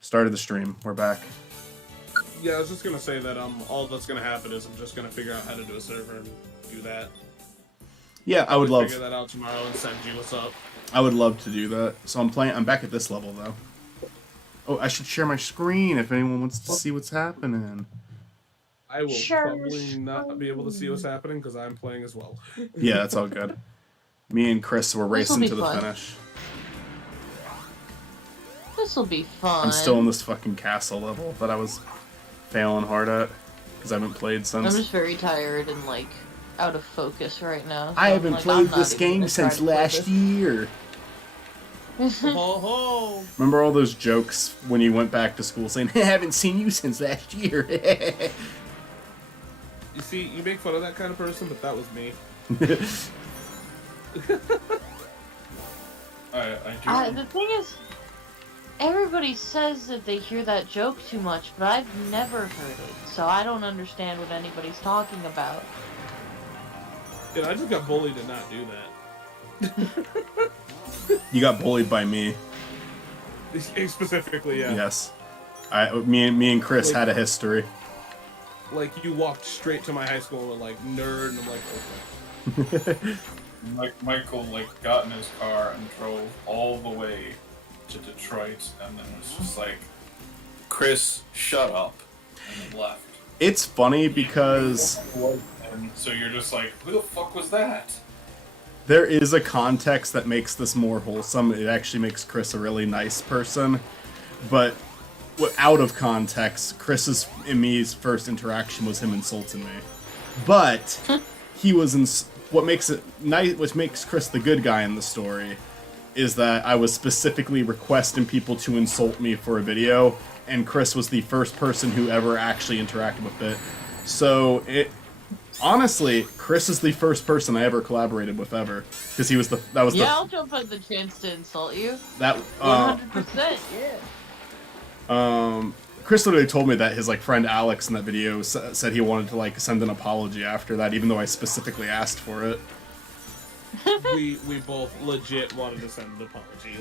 Started the stream. We're back. Yeah, I was just gonna say that all that's gonna happen is I'm just gonna figure out how to do a server and do that. Yeah, I would love figure that out tomorrow and send you what's up. I would love to do that. So I'm back at this level though. Oh, I should share my screen if anyone wants to see what's happening. I will probably not be able to see what's happening because I'm playing as well. Yeah, that's all good. Me and Chris were racing to the finish. This'll be fun. I'm still in this fucking castle level that I was failing hard at because I haven't played since. I'm just very tired and like out of focus right now. So I haven't played this game since last year. Remember all those jokes when you went back to school saying, I haven't seen you since last year? You see, you make fun of that kind of person, but that was me. The thing is, everybody says that they hear that joke too much, but I've never heard it, so I don't understand what anybody's talking about. Dude, I just got bullied to not do that. You got bullied by me. Specifically, yeah. Yes. Me and Chris had a history. Like, you walked straight to my high school and were like, nerd, and I'm like, okay. Michael, got in his car and drove all the way to Detroit, and then was just like, Chris, shut up, and then left. It's funny because... And so you're just like, who the fuck was that? There is a context that makes this more wholesome. It actually makes Chris a really nice person. But out of context, Chris's and me's first interaction was him insulting me. But he was what makes it nice, what makes Chris the good guy in the story, is that I was specifically requesting people to insult me for a video, and Chris was the first person who ever actually interacted with it. So honestly, Chris is the first person I ever collaborated with ever, because he was I'll jump at the chance to insult you. 100%, yeah. Chris literally told me that his friend Alex in that video said he wanted to send an apology after that, even though I specifically asked for it. we both legit wanted to send an apology,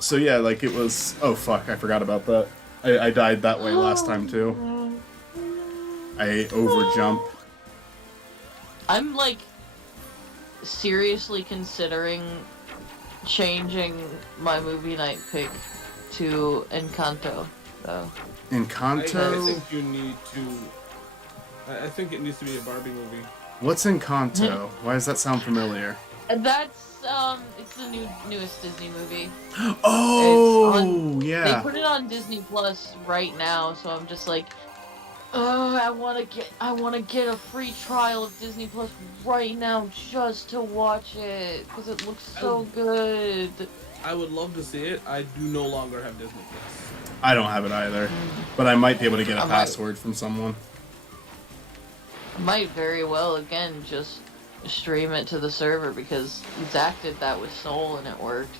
So yeah, it was. Oh fuck, I forgot about that. I died that way last time too. I overjump. I'm seriously considering changing my movie night pick to Encanto, though. Encanto? I think you need to... I think it needs to be a Barbie movie. What's Encanto? Why does that sound familiar? That's, it's the newest Disney movie. Oh, yeah. They put it on Disney Plus right now, so I'm just like, oh, I wanna get a free trial of Disney Plus right now just to watch it, because it looks so good. I would love to see it. I do no longer have Disney Plus. I don't have it either, but I might be able to get a password from someone. I might very well, again, just stream it to the server, because Zach did that with Soul and it worked.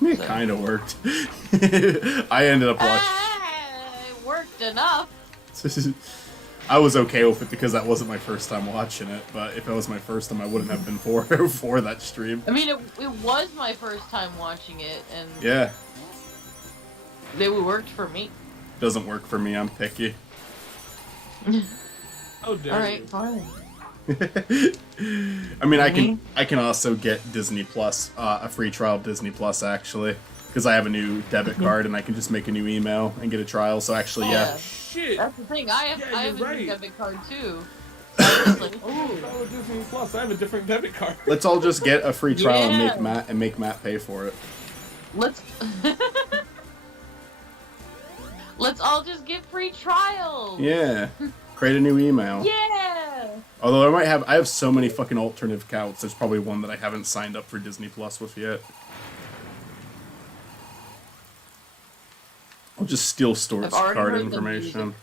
I mean, it kind of worked. I ended up watching... It worked enough! I was okay with it because that wasn't my first time watching it, but if it was my first time, I wouldn't have been for that stream. I mean, it was my first time watching it, and... Yeah. It worked for me. Doesn't work for me, I'm picky. Oh, dare Alright, fine. I mean, I can also get Disney Plus, a free trial of Disney Plus, actually. Because I have a new debit card, and I can just make a new email and get a trial, so actually, yeah. Shit! That's the thing, I have a new debit card, too. Oh, Disney Plus, I have a different debit card. Let's all just get a free trial and make Matt pay for it. Let's all just get free trials! Yeah. Create a new email. Yeah! Although I have so many fucking alternative accounts, there's probably one that I haven't signed up for Disney Plus with yet. I'll just steal Stort's card information.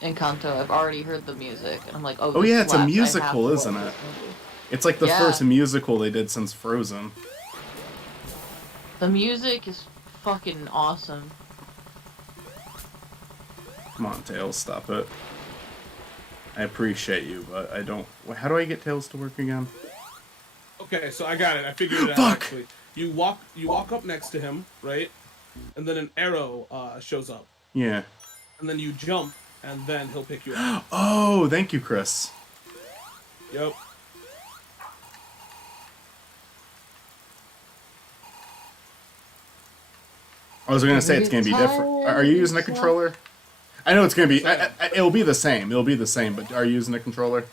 Encanto, I've already heard the music, and I'm like, oh yeah, it's a musical, isn't it? It's like the first musical they did since Frozen. The music is fucking awesome. Come on, Tails, stop it. I appreciate you, but I don't... How do I get Tails to work again? Okay, so I got it. I figured it out. Fuck! Actually, you walk up next to him, right? And then an arrow shows up, Yeah. and then you jump, and then he'll pick you up. Oh, thank you, Chris. Yep. I was gonna say it's gonna be different. Are you using a controller? I know it's gonna be. It'll be the same. It'll be the same. But are you using a controller?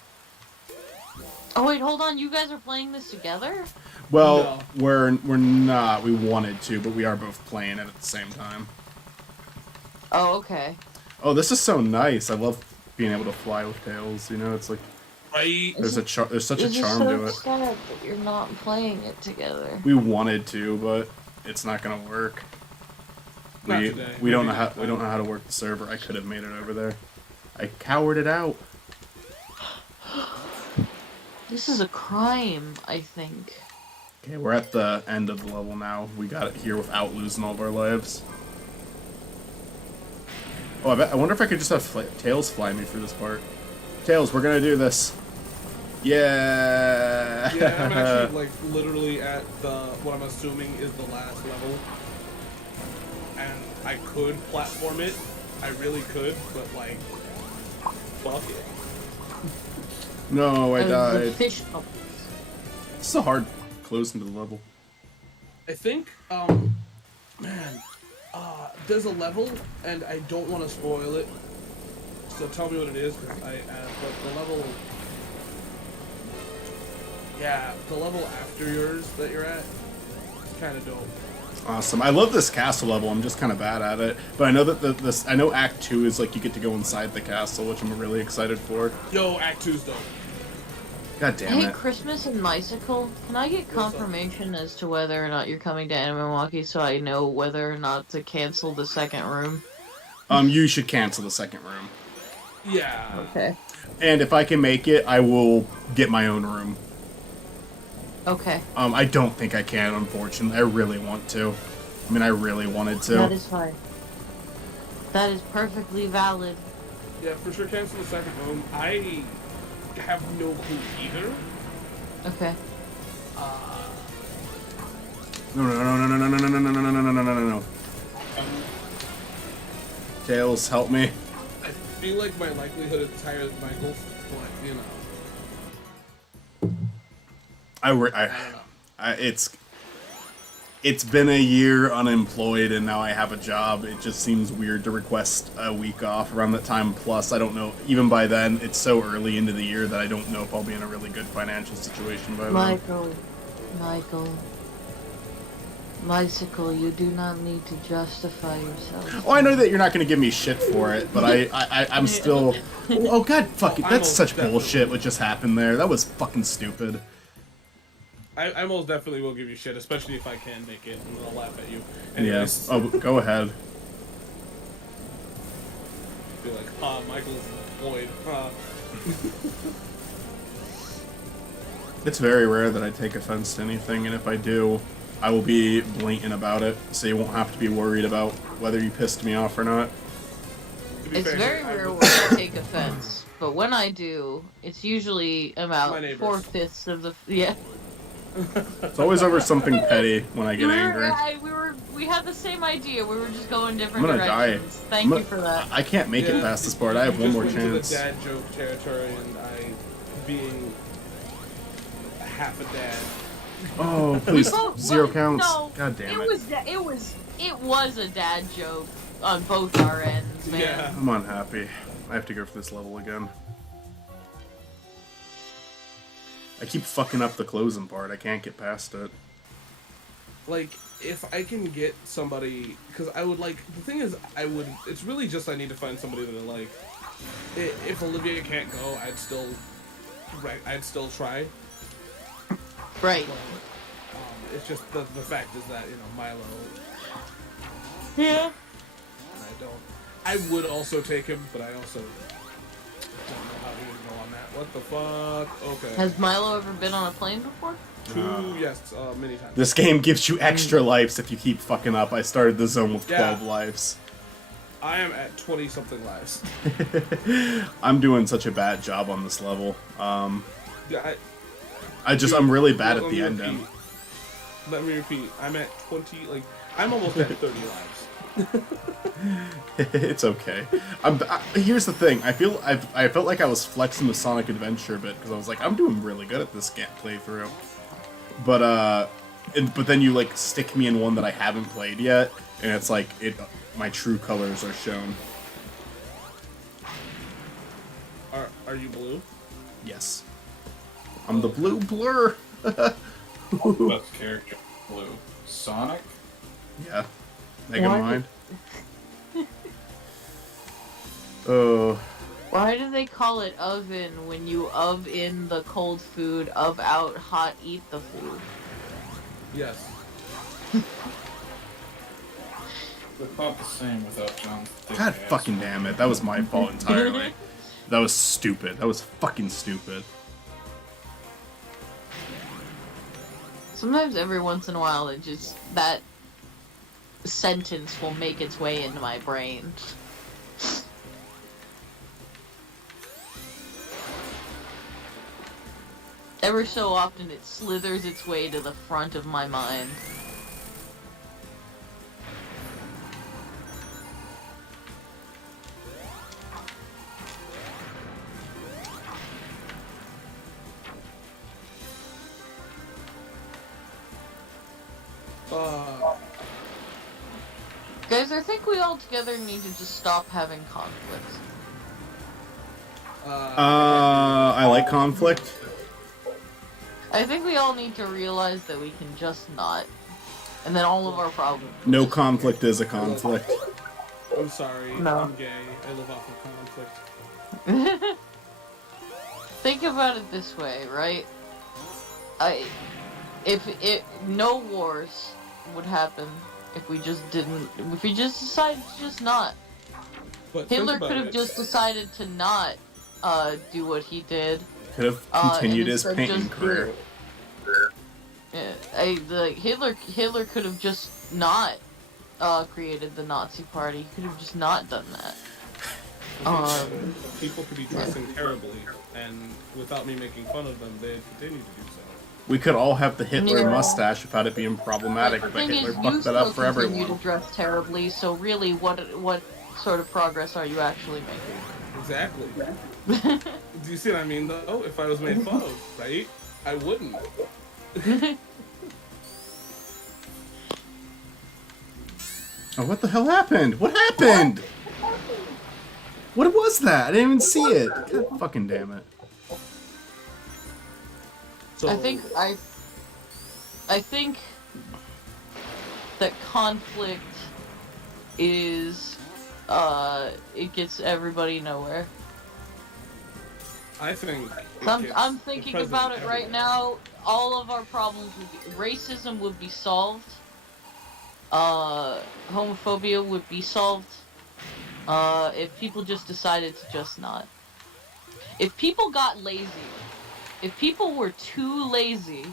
Oh wait, hold on. You guys are playing this together? Well, we're not. We wanted to, but we are both playing it at the same time. Oh, okay. Oh, this is so nice. I love being able to fly with Tails. You know, it's like Right. there's such a It's charm so to it. sad that you're not playing it together. We wanted to, but it's not gonna work. Not today. We don't know how to work the server. I could have made it over there. I cowered it out. This is a crime, I think. Okay, we're at the end of the level now. We got it here without losing all of our lives. Oh, I wonder if I could just have Tails fly me through this part. Tails, we're gonna do this. Yeah. Yeah, I'm actually like literally at what I'm assuming is the last level, and I could platform it. I really could, but like, fuck it. No, I The died. fish bubbles. It's a hard close into the level. I think, man, there's a level, and I don't want to spoil it. So tell me what it is, because but the level, yeah, the level after yours that you're at, it's kind of dope. Awesome. I love this castle level. I'm just kind of bad at it, but I know that I know Act 2 is like you get to go inside the castle, which I'm really excited for. Yo, Act 2's dope. God damn Hey, it. Christmas and Mycicle, can I get confirmation as to whether or not you're coming to Animawaki so I know whether or not to cancel the second room? You should cancel the second room. Yeah. Okay. And if I can make it, I will get my own room. Okay. I don't think I can, unfortunately. I really want to. I mean, I really wanted to. That is fine. That is perfectly valid. Yeah, for sure cancel the second room. I have no clue either. Okay. No, no, no, no, no, no, no, no, no, no, no, no, no, no, no. Tails, help me. I feel like my likelihood is higher than Michael's, but you know. It's been a year unemployed and now I have a job. It just seems weird to request a week off around that time. Plus, I don't know, even by then, it's so early into the year that I don't know if I'll be in a really good financial situation by then. Michael, Mycicle, you do not need to justify yourself. Oh, I know that you're not going to give me shit for it, but I'm still... Oh, God, fuck it. That's such bullshit what just happened there. That was fucking stupid. I most definitely will give you shit, especially if I can make it, and I'll laugh at you. Yes. Anyways, Oh, go ahead. be like, Michael's employed. It's very rare that I take offense to anything, and if I do, I will be blatant about it, so you won't have to be worried about whether you pissed me off or not. To be It's fair, very rare when I take offense, but when I do, it's usually My about neighbors. 4/5 of the yeah. It's always over something petty when I get angry. We had the same idea. We were just going I'm different gonna die. directions. Thank you for that. I can't make it Yeah, past this part. I have you one more just went chance. to the dad joke territory, and I, being half a dad. Oh, please, Oh, zero well, counts. no, God damn it. It was a dad joke on both our ends, man. Yeah. I'm unhappy. I have to go for this level again. I keep fucking up the closing part. I can't get past it. Like, if I can get somebody, because I would like, the thing is, it's really just I need to find somebody that I like. If Olivia can't go, I'd still try. Right. It's just the fact is that, Milo, Yeah. I would also take him, but I also don't know how he would go on that. What the fuck? Okay. Has Milo ever been on a plane before? Yes, many times. This game gives you extra lives if you keep fucking up. I started the zone with 12 Yeah. lives. I am at 20-something lives. I'm doing such a bad job on this level. Yeah, I'm really bad at let the me ending. repeat. Let me repeat. I'm at 20. Like, I'm almost at 30 lives. It's okay. Here's the thing. I felt like I was flexing the Sonic Adventure a bit because I was like, I'm doing really good at this playthrough. But but then you like stick me in one that I haven't played yet, and it's like my true colors are shown. Are you blue? Yes, I'm the blue blur. Best character, blue. Sonic? Yeah, Mega Why Mind. Oh. Why do they call it oven when you in the cold food, out hot eat the food? Yes. It's not the same without John's thick God ass. fucking damn it. That was my fault entirely. That was stupid. That was fucking stupid. Sometimes every once in a while that sentence will make its way into my brain. Ever so often it slithers its way to the front of my mind. Guys, I think we all together need to just stop having conflicts. I like conflict. I think we all need to realize that we can just not. And then all of our problems. No conflict is a conflict. I'm sorry. No. I'm gay. I live off of conflict. Think about it this way, right? No wars would happen if we just decided to just not. But Hitler think about could have it. just decided to not do what he did. Could have continued and his instead painting just career. Hitler could have just not created the Nazi Party. He could have just not done that. People could be dressing terribly, and without me making fun of them, they'd continue to do so. We could all have the Hitler Yeah. mustache without it being problematic, The but thing Hitler is, fucked you that up still for continue everyone. to dress terribly. So really, what sort of progress are you actually making? Exactly. Do you see what I mean, though? If I was made fun of, right? I wouldn't. Oh, what the hell happened? What happened? What was that? I didn't even see it. God fucking damn it. So, I think that conflict is it gets everybody nowhere. I think. I'm thinking about it right now. All of our problems would be racism would be solved. Homophobia would be solved. If people just decided to just not. If people got lazy, if people were too lazy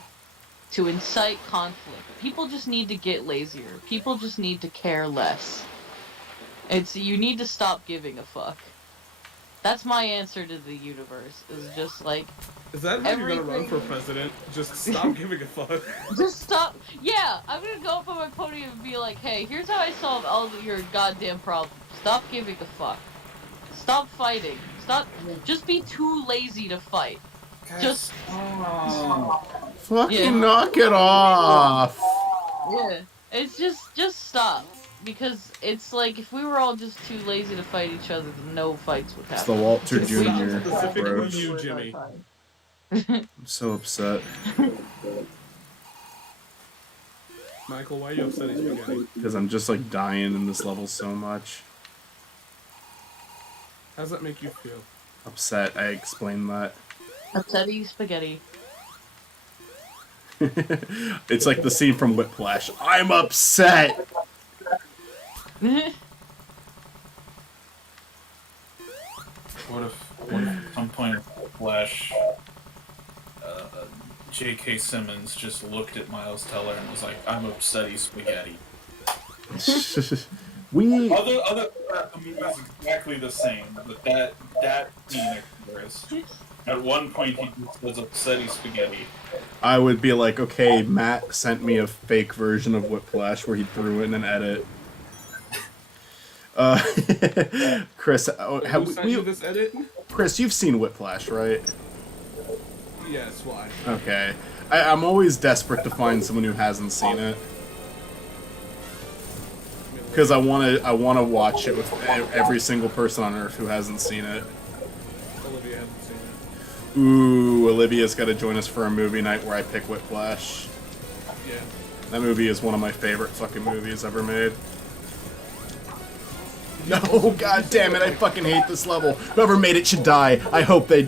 to incite conflict, people just need to get lazier. People just need to care less. You need to stop giving a fuck. That's my answer to the universe. Is just like Is that how you're gonna run for president? Just stop giving a fuck. just stop. Yeah, I'm gonna go up on my podium and be like, hey, here's how I solve all of your goddamn problems. Stop giving a fuck. Stop fighting. Stop. Just be too lazy to fight. Just. Fucking Yeah. knock it off. Yeah. It's just stop. Because it's like, if we were all just too lazy to fight each other, then no fights would It's the happen. Walter Just stop. Jr. Specifically approach. you, Jimmy. I'm so upset. Michael, why are you upset he's spaghetti? Because I'm just like dying in this level so much. How does that make you feel? Upset, I explained that. Upsetty spaghetti. It's like the scene from Whiplash. I'm upset! What if at some point Flash, J.K. Simmons just looked at Miles Teller and was like, "I'm upsetty spaghetti." We... Other the movie's exactly the same, but that scene occurs, At one point, he just was upsetty spaghetti. I would be like, okay, Matt sent me a fake version of Whiplash where he threw in an edit. Uh, Chris, Who sent you this edit? Chris, you've seen Whiplash, right? Yes, why? Okay. I'm always desperate to find someone who hasn't seen it. Because I wanna watch it with every single person on Earth who hasn't seen it. Olivia hasn't seen it. Ooh, Olivia's got to join us for a movie night where I pick Whiplash. Yeah. That movie is one of my favorite fucking movies ever made. No, god damn it! I fucking hate this level. Whoever made it should die. I hope they're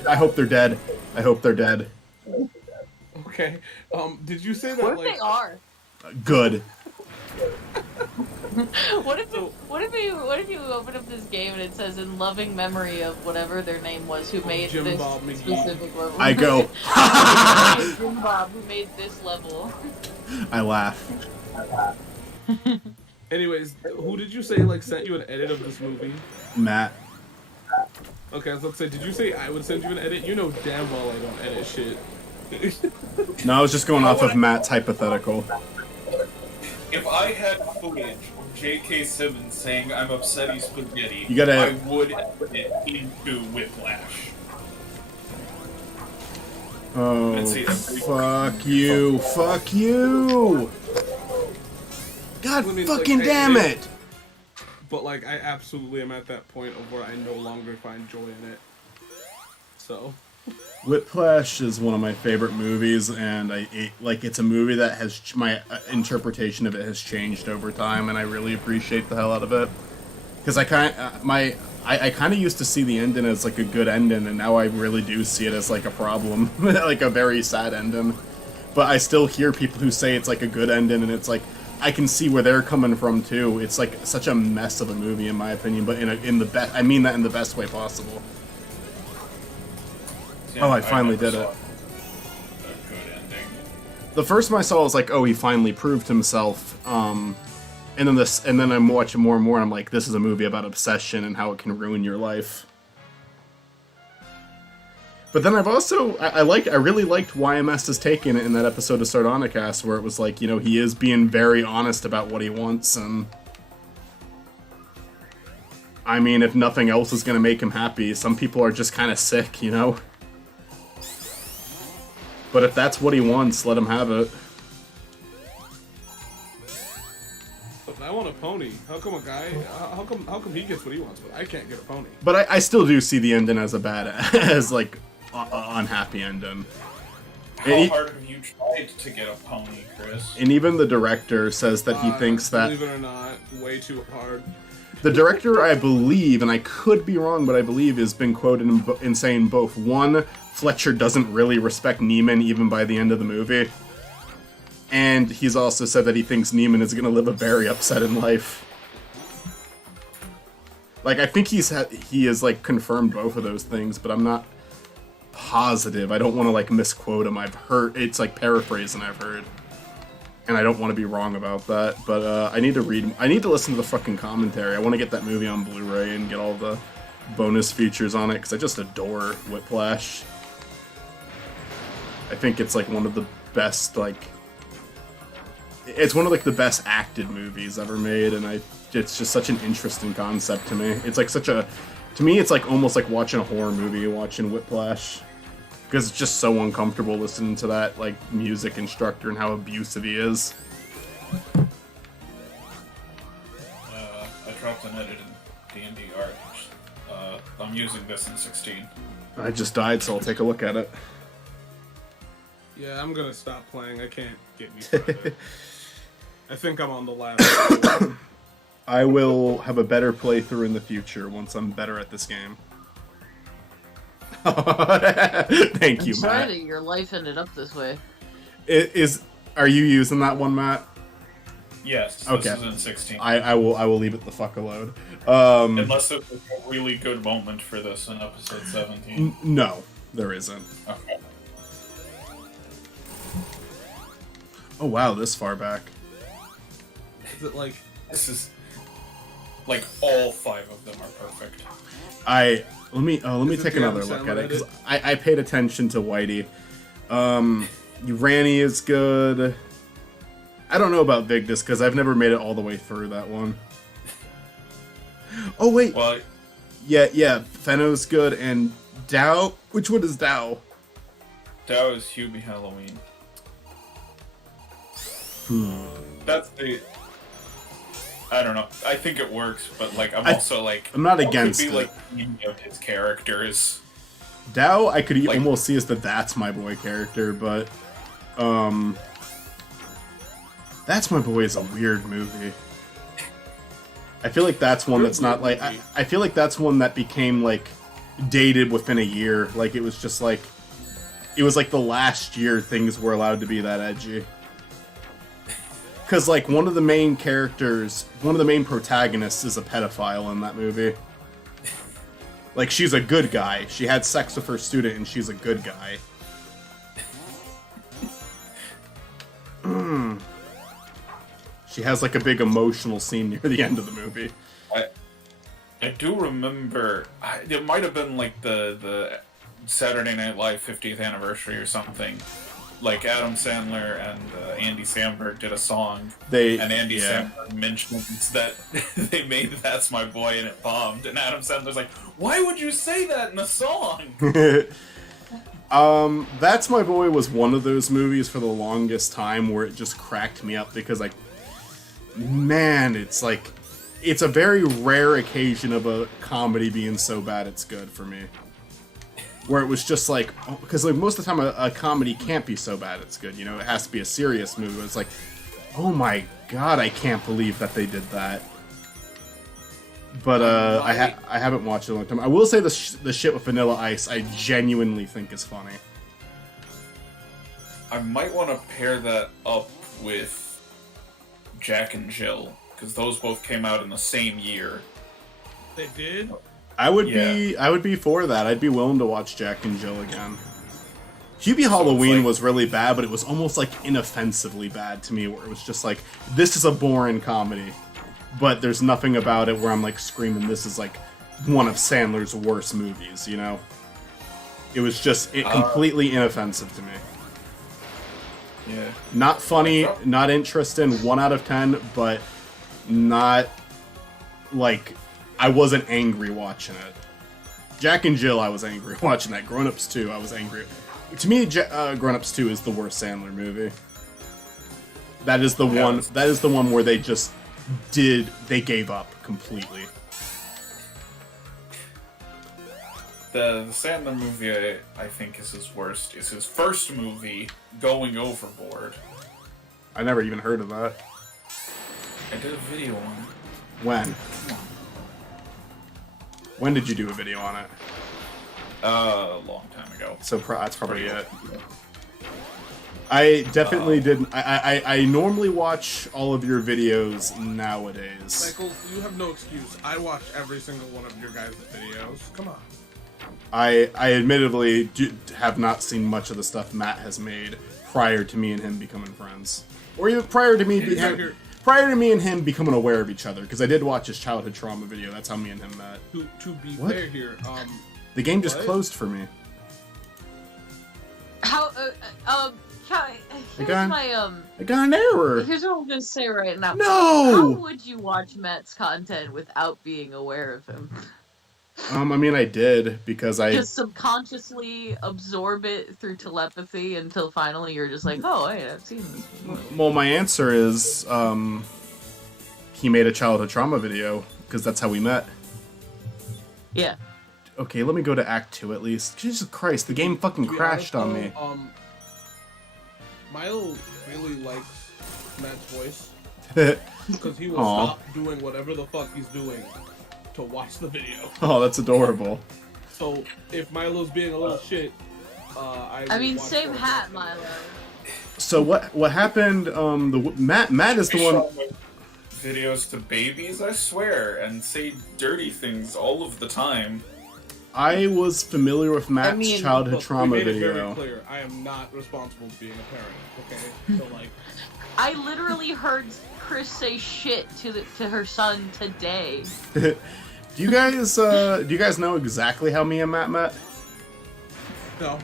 dead. I hope they're dead. Okay. Did you say that What if like? they are? Good. What if you open up this game and it says in loving memory of whatever their name was who made Jim this Bob McGee. specific level? I go. Jim Bob who made this level. I laugh. Anyways, who did you say like sent you an edit of this movie? Matt. Okay, I was about to say, did you say I would send you an edit? You know damn well I don't edit shit. No, I was just going off of Matt's hypothetical. If I had footage of J.K. Simmons saying I'm upsetty spaghetti, You gotta- I would edit it into Whiplash. Oh, Let's see. fuck you. Fuck you. God I mean, fucking like, damn it. But like, I absolutely am at that point of where I no longer find joy in it. So. Whiplash is one of my favorite movies, and it's a movie that has my interpretation of it has changed over time, and I really appreciate the hell out of it. Because I kind of used to see the ending as like a good ending, and now I really do see it as like a problem, like a very sad ending. But I still hear people who say it's like a good ending, and it's like I can see where they're coming from too. It's like such a mess of a movie, in my opinion, but in the best. I mean that in the best way possible. Yeah, Oh, I finally never did it. saw a good ending. The first one I saw was like, oh, he finally proved himself. And then I'm watching more and more, and I'm like, this is a movie about obsession and how it can ruin your life. But then I've also I really liked YMS's take in it in that episode of Sardonicast, where it was like, you know, he is being very honest about what he wants, and I mean, if nothing else is gonna make him happy, some people are just kind of sick, you know. But if that's what he wants, let him have it. But I want a pony. How come a guy? How come he gets what he wants, but I can't get a pony? But I still do see the ending as a bad, as like unhappy ending. How hard have you tried to get a pony, Chris? And even the director says that he thinks that Believe it or not, way too hard. the director, I believe, and I could be wrong, but I believe has been quoted in saying both. One, Fletcher doesn't really respect Neiman even by the end of the movie. And he's also said that he thinks Neiman is going to live a very upsetting life. Like, I think he has, like, confirmed both of those things, but I'm not positive. I don't want to, like, misquote him. I've heard, it's, like, paraphrasing I've heard. And I don't want to be wrong about that, but I need to listen to the fucking commentary. I want to get that movie on Blu-ray and get all the bonus features on it, because I just adore Whiplash. I think it's like one of the best, like, it's one of like the best acted movies ever made, and it's just such an interesting concept to me. It's like to me it's like almost like watching a horror movie, watching Whiplash, because it's just so uncomfortable listening to that like music instructor and how abusive he is. I dropped an edit in D&D art. I'm using this in 16. I just died, so I'll take a look at it. Yeah, I'm gonna stop playing. I can't get me started. I think I'm on the last. I will have a better playthrough in the future once I'm better at this game. Thank you, I'm sorry Matt. that your life ended up this way. Are you using that one, Matt? Yes, Okay. this is in 16. I will leave it the fuck alone. Unless there's a really good moment for this in episode 17. No, there isn't. Okay. Oh wow, this far back. Is it like? This is... Like all 5 of them are perfect. Let me Is it take the another Adam look at it, Sandler because I paid attention to Whitey. Ranny is good. I don't know about Vigdis because I've never made it all the way through that one. Oh wait, Well, yeah, Fenno's good, and Dow. Which one is Dow? that was Hubie Halloween. That's the. I don't know. I think it works, but like I'm also like I'm not what against could be, it. like any of his characters. Dow, I could Like- almost see as the That's My Boy character, but That's My Boy is a weird movie. I feel like that's one that's not like I feel like that's one that became like dated within a year. Like it was just like it was like the last year things were allowed to be that edgy. Cause like one of the main characters, one of the main protagonists is a pedophile in that movie. Like she's a good guy. She had sex with her student and she's a good guy. She has like a big emotional scene near the end of the movie. I do remember it might have been like the Saturday Night Live 50th anniversary or something. Like Adam Sandler and Andy Samberg did a song, and Andy Samberg mentions that they made "That's My Boy" and it bombed, and Adam Sandler's like, "Why would you say that in a song?" That's My Boy was one of those movies for the longest time where it just cracked me up because like, man, it's like, it's a very rare occasion of a comedy being so bad it's good for me. Where it was just like, because like most of the time a comedy can't be so bad it's good, you know, it has to be a serious movie. It's like, oh my god, I can't believe that they did that. But I haven't watched it in a long time. I will say the shit with Vanilla Ice I genuinely think is funny. I might want to pair that up with Jack and Jill, because those both came out in the same year. They did? I would be for that. I'd be willing to watch Jack and Jill again. Hubie Halloween like, was really bad, but it was almost like inoffensively bad to me, where it was just like, this is a boring comedy. But there's nothing about it where I'm like screaming, this is like one of Sandler's worst movies, you know? It was just completely inoffensive to me. Yeah. Not funny, not interesting, 1 out of 10, but not like I wasn't angry watching it. Jack and Jill, I was angry watching that. Grown Ups 2, I was angry. To me, Grown Ups 2 is the worst Sandler movie. That is the one. That is the one where they just they gave up completely. The Sandler movie I think is his worst. Is his first movie, Going Overboard. I never even heard of that. I did a video on it. When? When did you do a video on it? A long time ago. So that's probably it. I definitely didn't. I normally watch all of your videos nowadays. Michael, you have no excuse. I watch every single one of your guys' videos. Come on. I admittedly have not seen much of the stuff Matt has made prior to me and him becoming friends, or even prior to me and him becoming aware of each other. Because I did watch his childhood trauma video. That's how me and him met. To be fair here, the game just what? closed for me. How I got an error. Here's what I'm gonna say right now. No. How would you watch Matt's content without being aware of him? I mean, I did because I just subconsciously absorb it through telepathy until finally you're just like, oh, hey, I've seen this before. Well, my answer is he made a childhood trauma video because that's how we met. Yeah. Okay, let me go to Act 2 at least. Jesus Christ, the game fucking crashed on me. Milo really likes Matt's voice Oh, because he will stop doing whatever the fuck he's doing to watch the video. that's adorable. So if Milo's being a little shit, I mean, same hat, Milo. So what happened? Matt is the one. Videos to babies, I swear, and say dirty things all of the time. I was familiar with Matt's childhood trauma we made video. It very clear. I am not responsible for being a parent. Okay, so like, I literally heard Chris say shit to her son today. Do you guys know exactly how me and Matt met? No.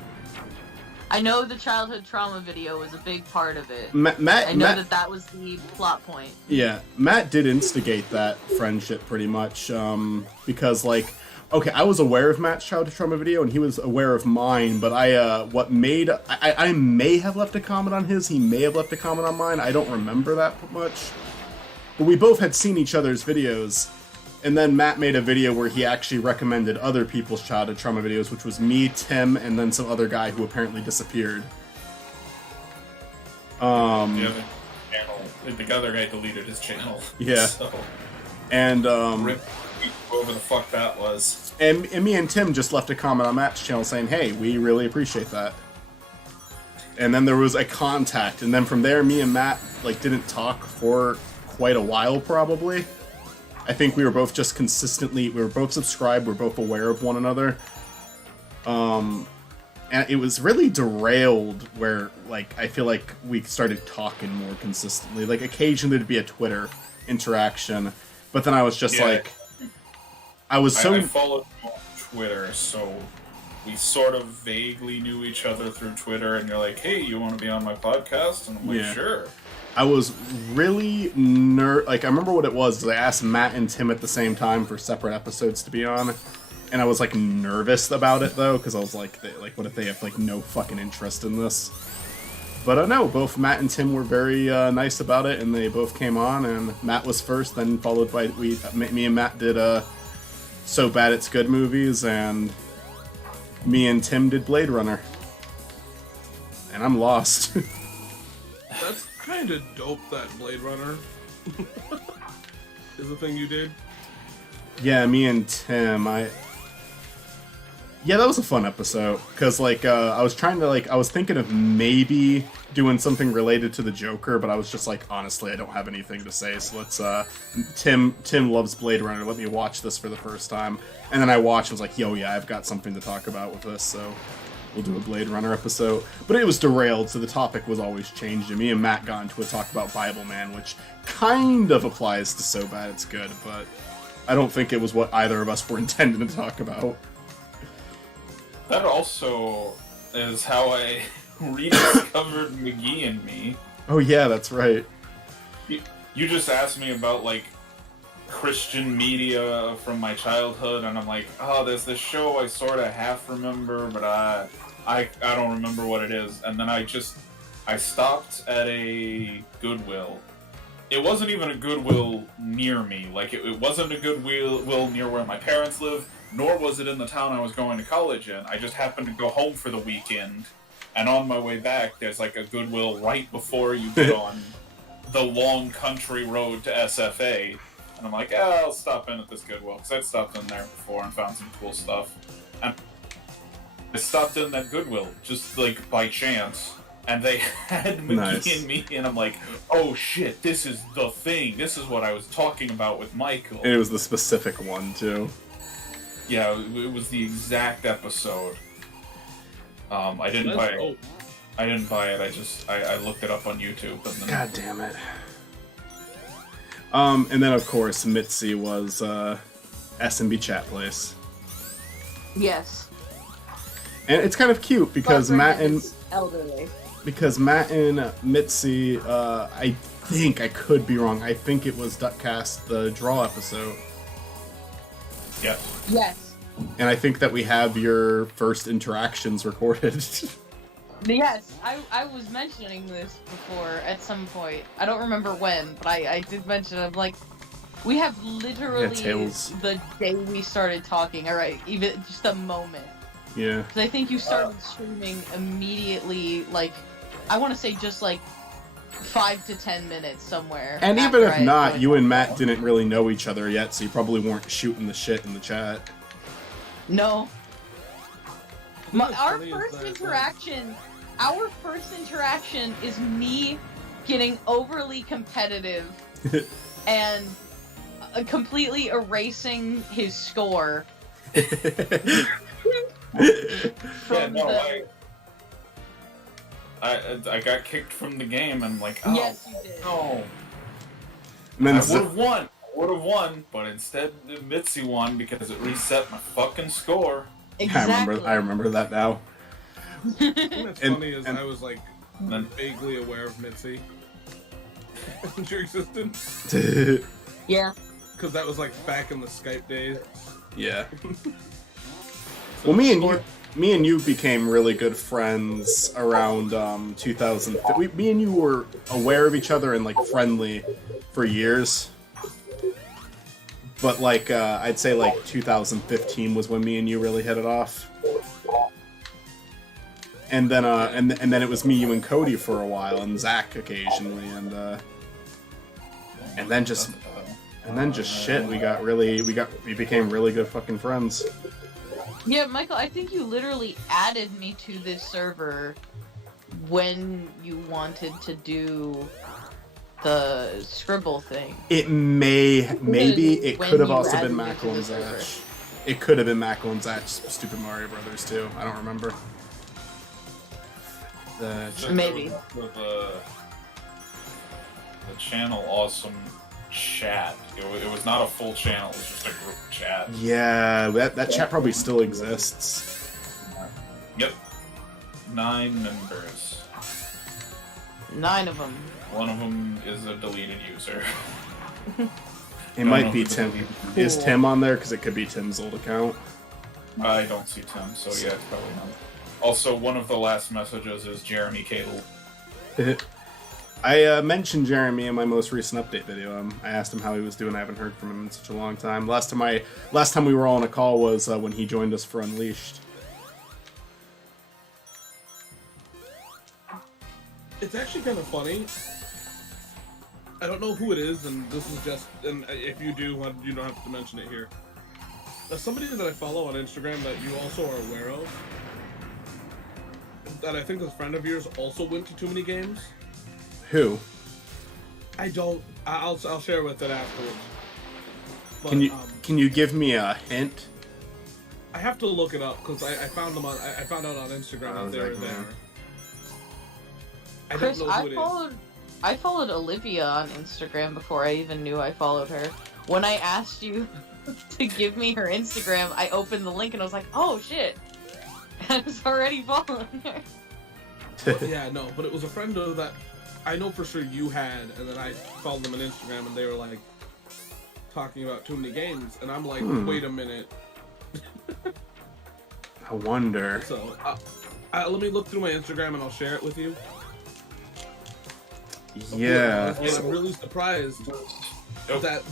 I know the childhood trauma video was a big part of it. Matt, I know that was the plot point. Yeah, Matt did instigate that friendship pretty much, because, like, okay, I was aware of Matt's childhood trauma video, and he was aware of mine, but I may have left a comment on his, he may have left a comment on mine, I don't remember that much. But we both had seen each other's videos, and then Matt made a video where he actually recommended other people's childhood trauma videos, which was me, Tim, and then some other guy who apparently disappeared. The other channel, the other guy deleted his channel. Yeah. So, and rip whoever the fuck that was. And me and Tim just left a comment on Matt's channel saying, "Hey, we really appreciate that." And then there was a contact, and then from there, me and Matt didn't talk for quite a while, probably. I think we were both just we were both subscribed, we were both aware of one another. And it was really derailed where, I feel like we started talking more consistently. Occasionally there'd be a Twitter interaction, but then I was just I followed him on Twitter, so we sort of vaguely knew each other through Twitter, and you're like, hey, you want to be on my podcast? And I'm like, sure. I was really I remember what it was. I asked Matt and Tim at the same time for separate episodes to be on, and I was nervous about it though, because I was like, what if they have no fucking interest in this? But no, both Matt and Tim were very nice about it, and they both came on. And Matt was first, then followed by me and Matt did So Bad It's Good movies, and me and Tim did Blade Runner, and I'm lost. That's kind of dope, that Blade Runner is the thing you did. Yeah, me and Tim, yeah, that was a fun episode, because, I was trying to, I was thinking of maybe doing something related to the Joker, but I was just honestly, I don't have anything to say, so let's, Tim loves Blade Runner, let me watch this for the first time, and then I watched, and was like, yo, yeah, I've got something to talk about with this, so we'll do a Blade Runner episode. But it was derailed, so the topic was always changed, and me and Matt got into a talk about Bible Man, which kind of applies to So Bad It's Good, but I don't think it was what either of us were intending to talk about. That also is how I rediscovered McGee and Me. Oh yeah, that's right. You just asked me about, Christian media from my childhood, and I'm like, oh, there's this show I sort of half remember, but I don't remember what it is. And then I stopped at a Goodwill. It wasn't even a Goodwill near me. It wasn't a Goodwill near where my parents live, nor was it in the town I was going to college in. I just happened to go home for the weekend, and on my way back, there's a Goodwill right before you get on the long country road to SFA. And I'm like, I'll stop in at this Goodwill, because I'd stopped in there before and found some cool stuff. And I stopped in that Goodwill, just, by chance, and they had McGee and Me, and I'm like, oh shit, this is the thing. This is what I was talking about with Michael. And it was the specific one, too. Yeah, it was the exact episode. I didn't buy it. I didn't buy it, I looked it up on YouTube. And then... God damn it. And then, of course, Mitzi was S&B Chat Place. Yes. And it's kind of cute because Matt and Mitzi, I think, I could be wrong, I think it was Duckcast, the Draw episode. Yes. And I think that we have your first interactions recorded. Yes, I was mentioning this before at some point. I don't remember when, but I did mention it. I'm like, we have literally the day we started talking, alright, even just a moment. Yeah. Because I think you started streaming immediately, I want to say just 5 to 10 minutes somewhere. And even if not, you and Matt didn't really know each other yet, so you probably weren't shooting the shit in the chat. No. Our first interaction is me getting overly competitive and completely erasing his score. I got kicked from the game, and I'm like, oh, yes, you did. No. And then I would have won. Would have won, but instead Mitzi won because it reset my fucking score. Exactly. I remember that now. The thing that's funny is I was like vaguely aware of Mitzi and your existence Yeah. because that was like back in the Skype days. Yeah. So Well, me and you became really good friends around 2000. Me and you were aware of each other and like friendly for years. But like I'd say like 2015 was when me and you really hit it off. And then and then it was me, you, and Cody for a while, and Zach occasionally, and then just shit. We became really good fucking friends. Yeah, Michael, I think you literally added me to this server when you wanted to do the scribble thing. It could have also been Mako and Zach. It could have been Mako and Zach, Stupid Mario Brothers too. I don't remember. Maybe. The channel awesome chat. It was not a full channel. It was just a group chat. Yeah, that chat probably still exists. Yep. 9 members. 9 of them. One of them is a deleted user. It might be Tim. Is Tim on there? Because it could be Tim's old account. I don't see Tim, so yeah, it's probably not. Also, one of the last messages is Jeremy Cadle. I mentioned Jeremy in my most recent update video. I asked him how he was doing. I haven't heard from him in such a long time. Last time we were all on a call was when he joined us for Unleashed. It's actually kind of funny. I don't know who it is, and this is just, and if you do, you don't have to mention it here. There's somebody that I follow on Instagram that you also are aware of, that I think is a friend of yours, also went to too many games. Who? I'll share with it afterwards. But, can you give me a hint? I have to look it up because I found them on. I found out on Instagram that they were there. Chris, I followed Olivia on Instagram before I even knew I followed her. When I asked you to give me her Instagram, I opened the link and I was like, oh shit. I was already following her. Yeah, no, but it was a friend of that I know for sure you had, and then I followed them on Instagram and they were like talking about too many games, and I'm like, wait a minute. I wonder. So, let me look through my Instagram and I'll share it with you. Yeah. And I'm really surprised that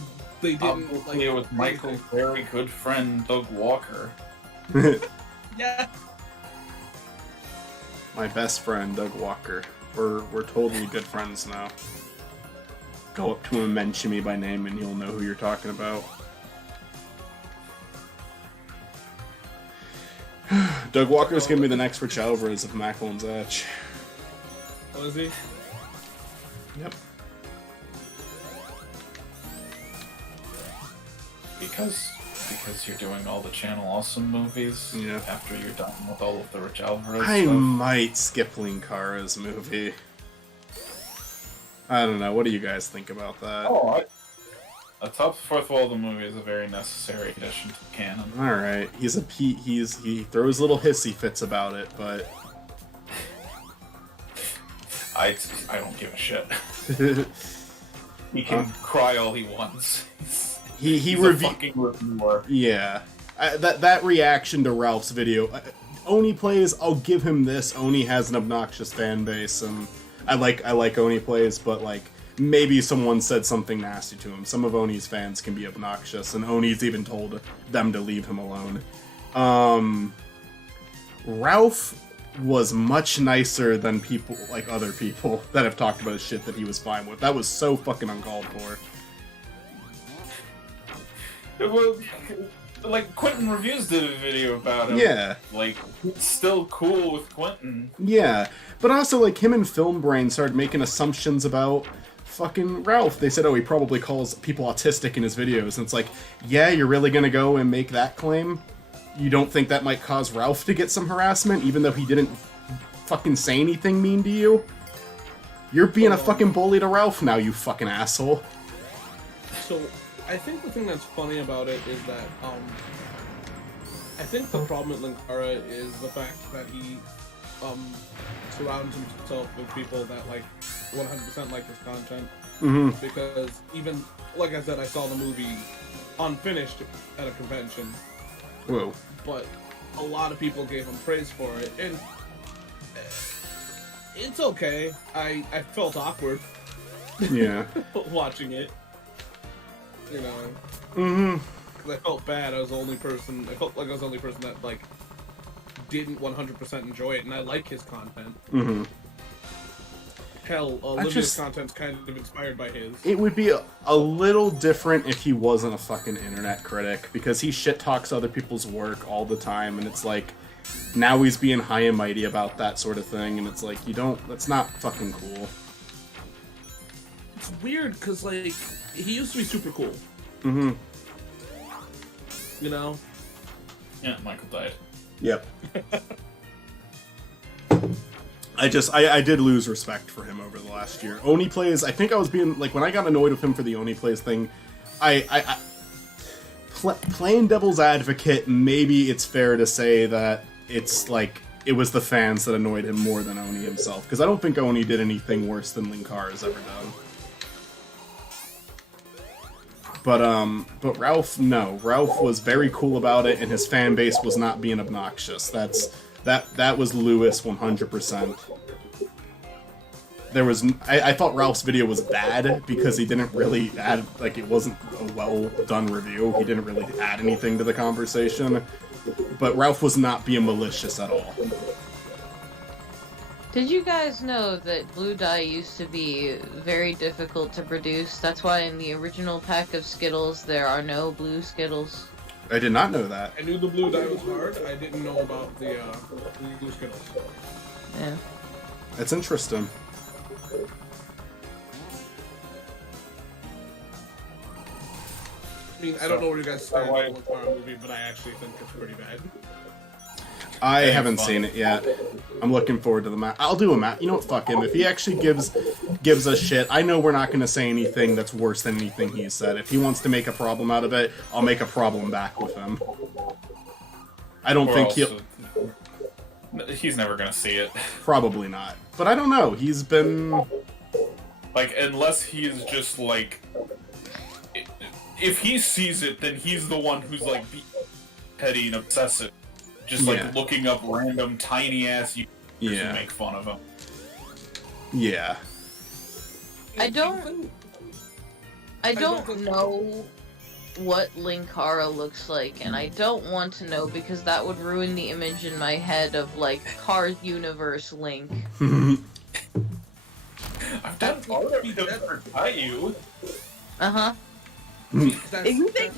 they didn't it was Michael's very good friend Doug Walker. Yeah. My best friend Doug Walker. We're totally good friends now. Go up to him and mention me by name and he'll know who you're talking about. Doug Walker's gonna be the next Rich Alvarez of Mako and Zach. Oh, is he? Yep. Because you're doing all the Channel Awesome movies. Yeah. After you're done with all of the Rich Alvarez I stuff. might skip Linkara's movie. I don't know. What do you guys think about that? Oh, a top fourth wall of the movie is a very necessary addition to the canon. All right. He throws little hissy fits about it, but I don't give a shit. He can cry all he wants. He's a fucking reviewer. Yeah. That reaction to Ralph's video. Oni plays, I'll give him this. Oni has an obnoxious fan base, and I like Oni plays, but like maybe someone said something nasty to him. Some of Oni's fans can be obnoxious, and Oni's even told them to leave him alone. Ralph was much nicer than people, like other people that have talked about his shit that he was fine with. That was so fucking uncalled for. It was, like, Quentin Reviews did a video about him. Yeah. Like, it's still cool with Quentin. Yeah. But also, like, him and Film Brain started making assumptions about fucking Ralph. They said, oh, he probably calls people autistic in his videos. And it's like, yeah, you're really gonna go and make that claim? You don't think that might cause Ralph to get some harassment, even though he didn't fucking say anything mean to you? You're being a fucking bully to Ralph now, you fucking asshole. So, I think the thing that's funny about it is that, I think the problem with Linkara is the fact that he, surrounds himself with people that, like, 100% like his content. Mm-hmm. Because even, like I said, I saw the movie unfinished at a convention. Whoa. But a lot of people gave him praise for it, and it's okay. I felt awkward Yeah. watching it. You know. Mm-hmm. 'Cause I felt bad. I was the only person. I felt like I was the only person that like didn't 100% enjoy it, and I like his content. Mm-hmm. Hell, Olivia's content's kind of inspired by his. It would be a little different if he wasn't a fucking internet critic, because he shit talks other people's work all the time, and it's like, now he's being high and mighty about that sort of thing, and it's like, that's not fucking cool. It's weird, because, like, he used to be super cool. Mm-hmm. You know? Yeah, Michael died. Yep. I did lose respect for him over the last year. Oni plays, I think I was being, like, when I got annoyed with him for the Oni plays thing, playing devil's advocate, maybe it's fair to say that it's, like, it was the fans that annoyed him more than Oni himself, because I don't think Oni did anything worse than Linkar has ever done. But Ralph, no. Ralph was very cool about it, and his fan base was not being obnoxious. That was Lewis 100%. I thought Ralph's video was bad because he didn't really add, like, it wasn't a well-done review. He didn't really add anything to the conversation. But Ralph was not being malicious at all. Did you guys know that blue dye used to be very difficult to produce? That's why in the original pack of Skittles, there are no blue Skittles. I did not know that. I knew the blue dye was hard. I didn't know about the blue Skittles. Yeah. That's interesting. I mean, I don't know where you guys stand on the Linkara movie, but I actually think it's pretty bad. I haven't seen it yet. I'm looking forward to the map. I'll do a map. You know what? Fuck him. If he actually gives us shit, I know we're not going to say anything that's worse than anything he said. If he wants to make a problem out of it, I'll make a problem back with him. I don't think he's never going to see it. Probably not. But I don't know. He's been... Like, unless he is just, like... If he sees it, then he's the one who's, like, petty and obsessive. Just, like, looking up random tiny-ass YouTubers to make fun of him. Yeah. I don't know what Linkara looks like, and I don't want to know because that would ruin the image in my head of, like, Cars Universe Link. I've done part of him for Caillou. Uh-huh. You think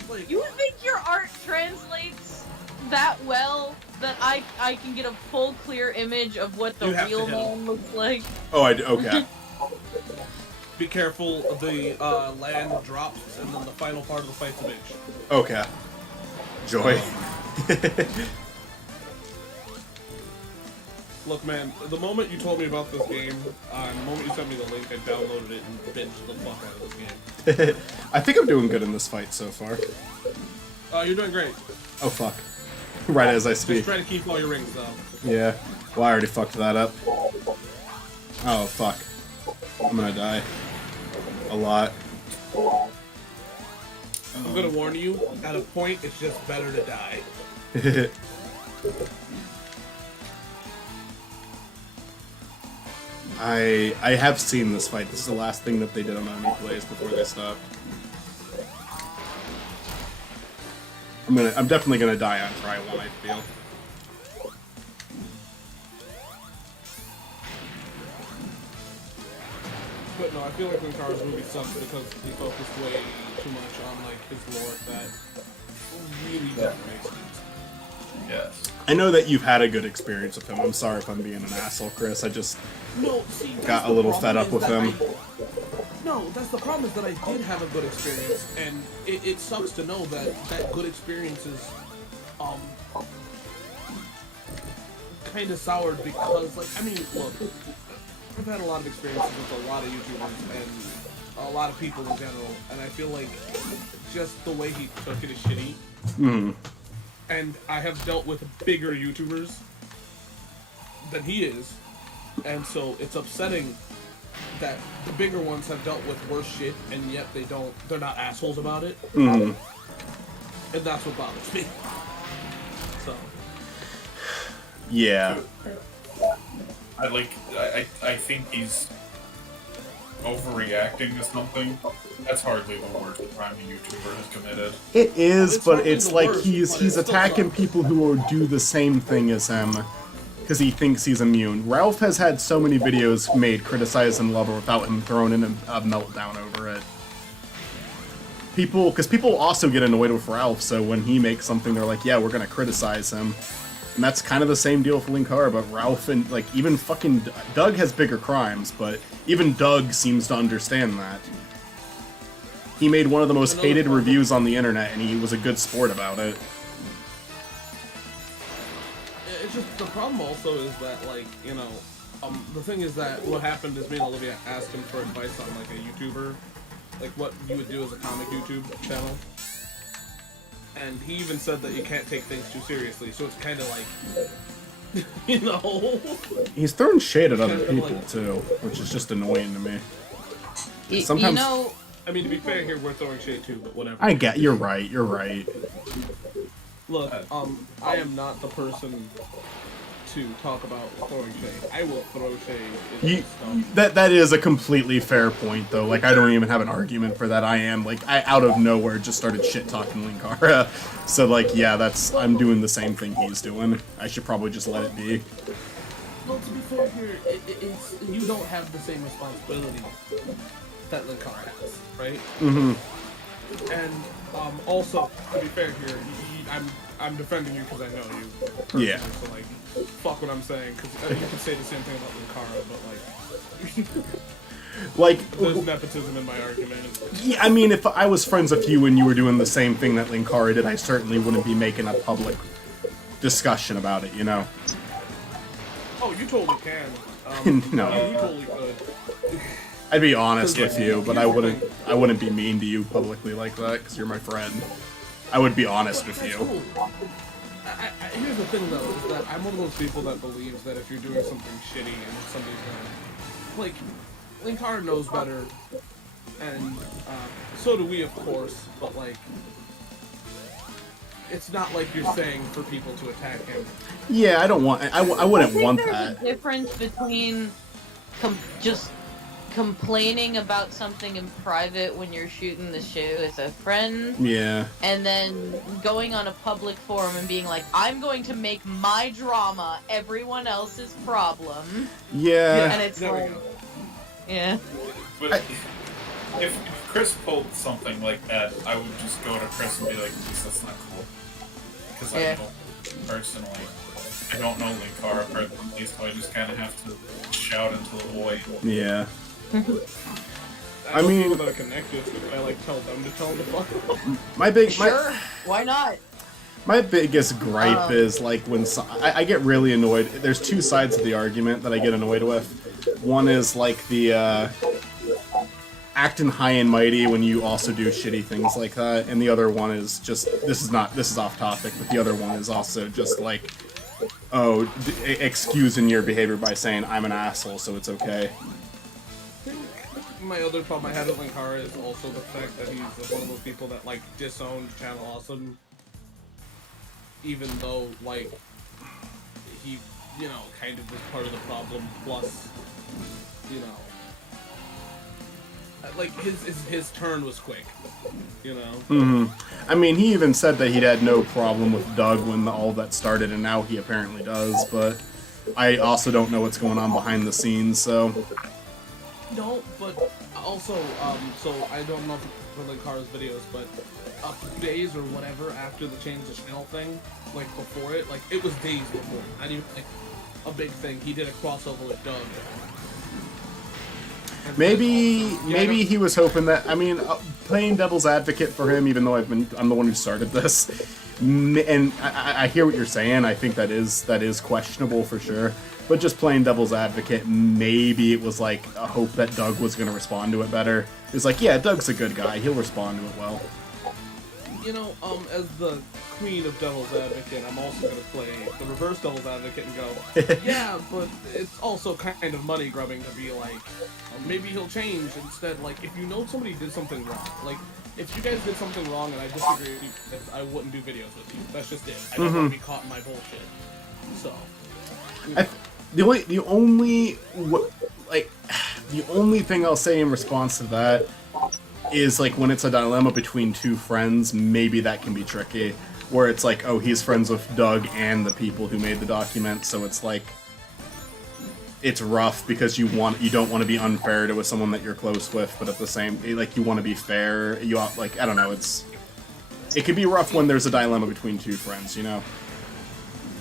your art translates that well that I can get a full clear image of what the real man looks like? Oh, okay. Be careful, the land drops and then the final part of the fight's a bitch. Okay. Joy. Look, man, the moment you told me about this game, the moment you sent me the link, I downloaded it and binged the fuck out of this game. I think I'm doing good in this fight so far. You're doing great. Oh, fuck. Right as I speak. Just try to keep all your rings, though. Yeah. Well, I already fucked that up. Oh, fuck. I'm gonna die. A lot. I'm gonna warn you, at a point, it's just better to die. I have seen this fight. This is the last thing that they did on Oni Plays before they stopped. I'm definitely gonna die on try one, I feel. But no, I feel like Linkara's movie sucks because he focused way too much on like his lore that really doesn't make sense. Yes. I know that you've had a good experience with him. I'm sorry if I'm being an asshole, Chris. I just got a little fed up with him. No, that's the problem is that I did have a good experience, and it sucks to know that that good experience is kind of soured because, like, I mean, look, I've had a lot of experiences with a lot of YouTubers, and a lot of people in general, and I feel like just the way he took it is shitty. Mm. And I have dealt with bigger YouTubers than he is, and so it's upsetting that the bigger ones have dealt with worse shit, and yet they're not assholes about it. Mm. And that's what bothers me. So. Yeah. I think he's overreacting to something. That's hardly the worst crime a YouTuber has committed. It is, It's but hardly it's the like worst, he's but it's still attacking tough. people who will do the same thing as him because he thinks he's immune. Ralph has had so many videos made criticizing Lover without him throwing in a meltdown over it. Because people also get annoyed with Ralph, so when he makes something, they're like, yeah, we're gonna criticize him. And that's kind of the same deal for Linkara, but Ralph and, like, even fucking Doug has bigger crimes, but even Doug seems to understand that. He made one of the most hated reviews on the internet, and he was a good sport about it. It's just, the problem also is that, like, you know, the thing is that what happened is me and Olivia asked him for advice on, like, a YouTuber, like, what you would do as a comic YouTube channel. And he even said that you can't take things too seriously, so it's kind of like, you know? He's throwing shade at other Kinda people, like- too, which is just annoying to me. You Sometimes- know, I mean, to be fair here, we're throwing shade too, but whatever. You're right, you're right. Look, I am not the person to talk about throwing shade. I will throw shade if it's stuff. That is a completely fair point, though. Like, I don't even have an argument for that. I out of nowhere just started shit-talking Linkara. So, like, yeah, I'm doing the same thing he's doing. I should probably just let it be. Well, to be fair here, it's you don't have the same responsibility that Linkara has, right? Mm-hmm. And also, to be fair here, I'm defending you because I know you. Personally, Yeah. So like, fuck what I'm saying, because you could say the same thing about Linkara, but like, Like, there's nepotism in my argument. yeah, I mean, if I was friends with you and you were doing the same thing that Linkara did, I certainly wouldn't be making a public discussion about it, you know? Oh, you totally can. No. You totally could. I'd be honest with you, but I wouldn't be mean to you publicly like that, because you're my friend. I would be honest with That's you. cool. Here's the thing, though, is that I'm one of those people that believes that if you're doing something shitty and somebody's gonna... Like, Linkara knows better, and so do we, of course, but, like, it's not like you're saying for people to attack him. Yeah, I wouldn't want there's that. a difference between just complaining about something in private when you're shooting the show as a friend, Yeah. and then going on a public forum and being like, I'm going to make my drama everyone else's problem. Yeah. And it's There we like, go. yeah. But if Chris pulled something like that, I would just go to Chris and be like, that's not cool. Because Yeah. I know personally, I don't know Linkara personally, so I just kind of have to shout into the void. Yeah. I mean- people that are connected, if I like tell them to tell them to fuck off. Sure, why not? My biggest gripe is, like, when I get really annoyed. There's two sides of the argument that I get annoyed with. One is, like, the, acting high and mighty when you also do shitty things like that, and the other one is just, this is off topic, but the other one is also just, like, excusing your behavior by saying, I'm an asshole, so it's okay. My other problem I had with Linkara is also the fact that he's one of those people that, like, disowned Channel Awesome, even though, like, he, you know, kind of was part of the problem, plus, you know, like, his turn was quick, you know? Mm-hmm. I mean, he even said that he'd had no problem with Doug when all that started, and now he apparently does, but I also don't know what's going on behind the scenes, so... No, but also, so I don't know for Linkara's videos, but days or whatever after the change the channel thing, like before it, like it was days before, not even like a big thing. He did a crossover with Doug. And Maybe he was hoping that. I mean, playing devil's advocate for him, even though I'm the one who started this, and I hear what you're saying. I think that is questionable for sure. But just playing devil's advocate, maybe it was like a hope that Doug was going to respond to it better. It was like, yeah, Doug's a good guy. He'll respond to it well. You know, as the queen of devil's advocate, I'm also going to play the reverse devil's advocate and go, yeah, but it's also kind of money grubbing to be like, maybe he'll change. Instead, like, if you know somebody did something wrong, like, if you guys did something wrong and I disagree with you, I wouldn't do videos with you. That's just it. I don't want to be caught in my bullshit. So, the only thing I'll say in response to that is like when it's a dilemma between two friends, maybe that can be tricky. Where it's like, oh, he's friends with Doug and the people who made the document, so it's like it's rough because you don't want to be unfair to someone that you're close with, but at the same, like, you want to be fair. You like, I don't know, it could be rough when there's a dilemma between two friends, you know.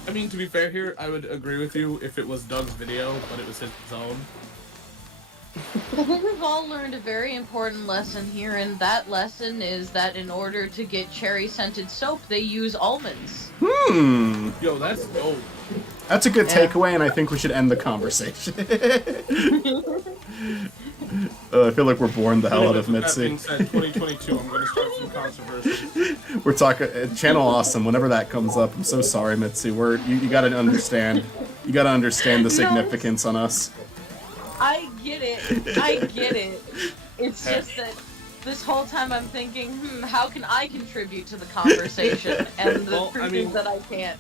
I mean, to be fair here, I would agree with you if it was Doug's video, but it was his own. I think we've all learned a very important lesson here, and that lesson is that in order to get cherry-scented soap, they use almonds. Yo, that's dope. That's a good takeaway, and I think we should end the conversation. I feel like we're boring the hell out of Mitzi. That being said, 2022, I'm going to start some controversy. We're talking Channel Awesome. Whenever that comes up, I'm so sorry, Mitzi. You gotta understand. You gotta understand the significance on us. I get it. It's just that this whole time I'm thinking, how can I contribute to the conversation? And the truth is that I can't.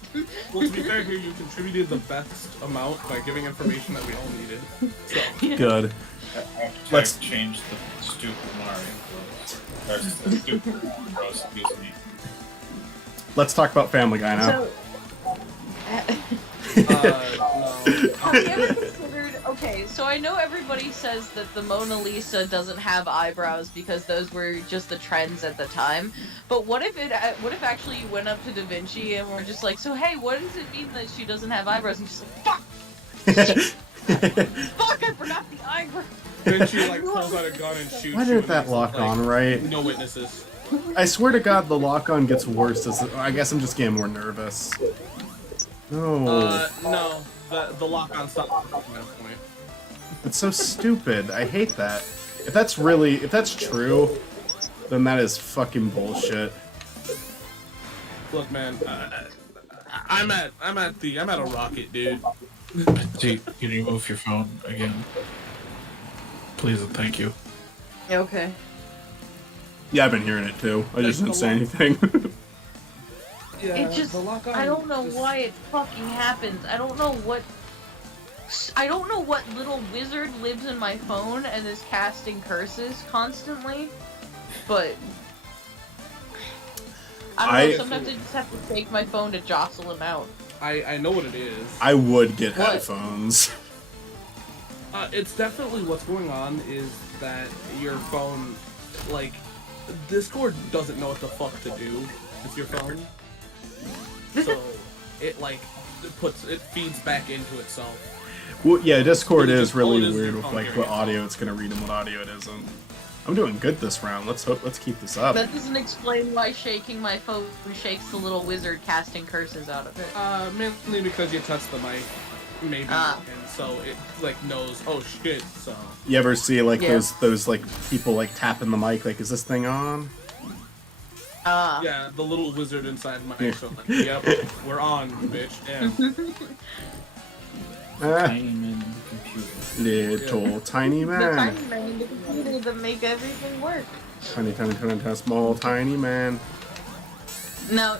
Well, to be fair here, you contributed the best amount by giving information that we all needed. So. Good. Let's change the stupid Mario. Or the stupid Mario, excuse me. Let's talk about Family Guy now. No. Have you ever considered, okay, so I know everybody says that the Mona Lisa doesn't have eyebrows because those were just the trends at the time, but what if actually you went up to Da Vinci and were just like, so hey, what does it mean that she doesn't have eyebrows? And she's like, fuck! Fuck, I forgot the eyebrows! Then she like pulls out a gun and shoots. Why didn't that lock on right? No witnesses. I swear to God, the lock on gets worse. I guess I'm just getting more nervous. No. No. The lock on stopped at that point. It's so stupid. I hate that. If that's true, then that is fucking bullshit. Look, man, I'm at a rocket, dude. Can you move your phone again? Please and thank you. Okay. Yeah, I've been hearing it too. I just didn't say anything. Yeah, It just, the lock on I don't know just- why it fucking happens. I don't know what little wizard lives in my phone and is casting curses constantly, but I don't know, sometimes I just have to take my phone to jostle him out. I know what it is. I would get What? headphones. It's definitely what's going on is that your phone, like, Discord doesn't know what the fuck to do with your phone. So it feeds back into itself. Well, yeah, Discord Really is just really all it is weird is with phone like hearing what it. audio it's gonna read and what audio it isn't. I'm doing good this round. Let's keep this up. That doesn't explain why shaking my phone shakes the little wizard casting curses out of it. Mainly because you touch the mic, maybe, and so it like knows. Oh shit! So You ever see like Yeah. those like people like tapping the mic like, is this thing on? yeah, the little wizard inside my so like, yep, we're on, bitch. Damn. Ah, Tiny man in the computer. little tiny The man. tiny men in the computer that make everything work. Tiny, small, tiny man. No,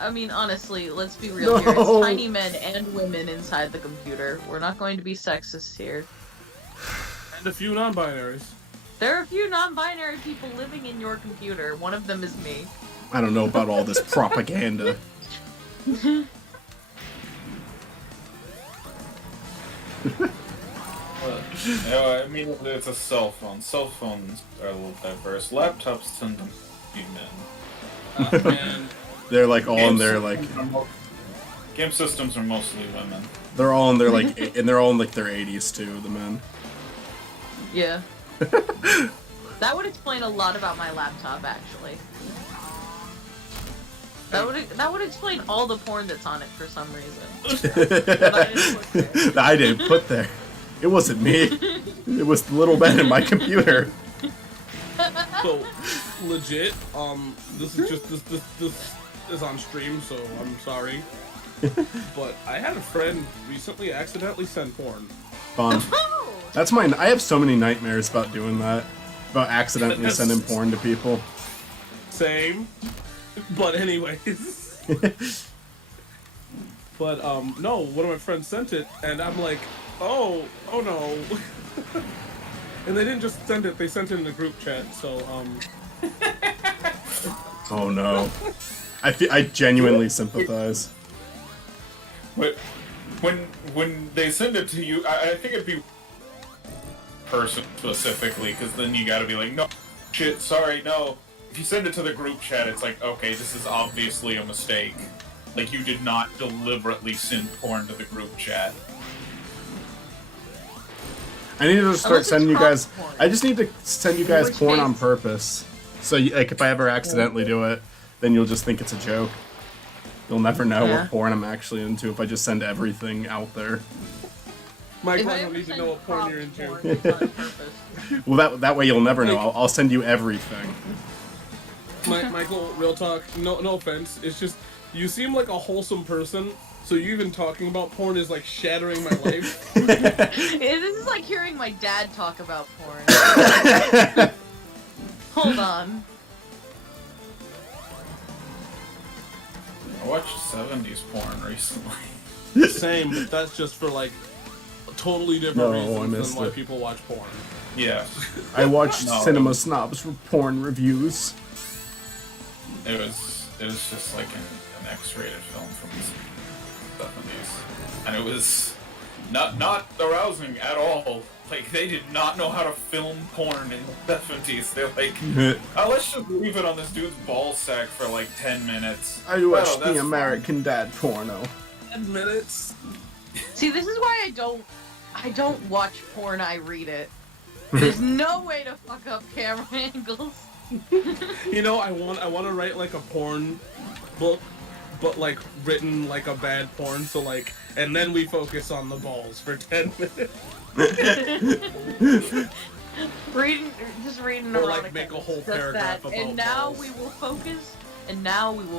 I mean, honestly, let's be real here. It's No. tiny men and women inside the computer. We're not going to be sexist here. And a few non-binaries. There are a few non-binary people living in your computer. One of them is me. I don't know about all this propaganda. I mean, it's a cell phone. Cell phones are a little diverse. Laptops tend to be men. And They're like all in Game their like systems are game systems are mostly women. they're all in their like and they're all in like their 80s too, the men. Yeah. That would explain a lot about my laptop, actually. That would explain all the porn that's on it for some reason. That I didn't put there. That I didn't put there. It wasn't me. It was the little man in my computer. So, legit, this is just, this is on stream, so I'm sorry. But I had a friend recently accidentally send porn. Fun. That's mine. I have so many nightmares about doing that. About accidentally sending porn to people. Same. But anyways. But, no, one of my friends sent it, and I'm like, oh no. And they didn't just send it, they sent it in the group chat, so, Oh no. I genuinely sympathize. But when they send it to you, I think it'd be person specifically, because then you gotta be like, no, shit, sorry, no. If you send it to the group chat, it's like, okay, this is obviously a mistake. Like, you did not deliberately send porn to the group chat. I need to start sending you guys. porn. I just need to send you guys which porn case- on purpose. So, like, if I ever accidentally do it, then you'll just think it's a joke. You'll never know Yeah. what porn I'm actually into if I just send everything out there. Michael, If I I don't ever need to send know what porn prop you're into. porn, it's on purpose. Well, that way you'll never know. Like- I'll send you everything. Michael, real talk, no offense, it's just, you seem like a wholesome person, so you even talking about porn is like shattering my life. This is like hearing my dad talk about porn. Hold on. I watched 70s porn recently. Same, but that's just for like totally different No, I reasons missed than why it. people watch porn. Yeah, I watched No. Cinema Snobs for porn reviews. it was just like an X-rated film from the 70s, and it was not arousing at all. Like, they did not know how to film porn in the 70s. They're like, let's just leave it on this dude's ball sack for like 10 minutes. I watched Oh, that's the fine. American Dad porno. 10 minutes? See, this is why I don't watch porn, I read it. There's no way to fuck up camera angles. You know, I want to write like a porn book, but like written like a bad porn, so like, and then we focus on the balls for 10 minutes. Just reading Or, like, erotica, make a whole just paragraph that. about And now balls. we will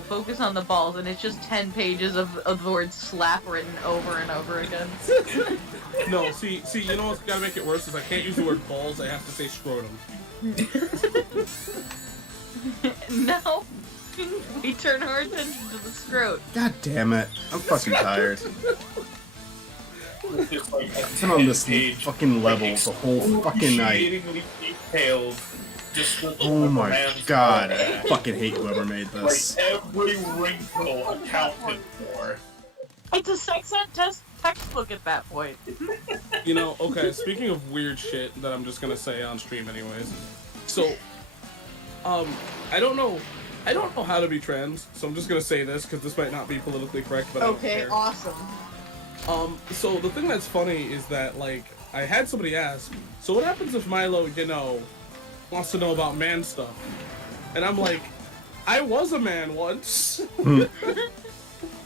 focus on the balls, and it's just 10 pages of the word slap written over and over again. No, see, you know what's gotta make it worse is I can't use the word balls, I have to say scrotum. Now we turn our attention to the scrot. God damn it. I'm fucking tired. Just like a I've been on this 10-page, fucking level the whole fucking night. excruciatingly detailed description Oh of a my man's god. ball. I fucking hate whoever made Like, this. every wrinkle accounted for. It's a sex ed textbook at that point. You know, okay, speaking of weird shit that I'm just gonna say on stream anyways. So, I don't know how to be trans, so I'm just gonna say this because this might not be politically correct, but I don't Okay, care. awesome. So the thing that's funny is that, like, I had somebody ask, so what happens if Milo, you know, wants to know about man stuff? And I'm like, I was a man once.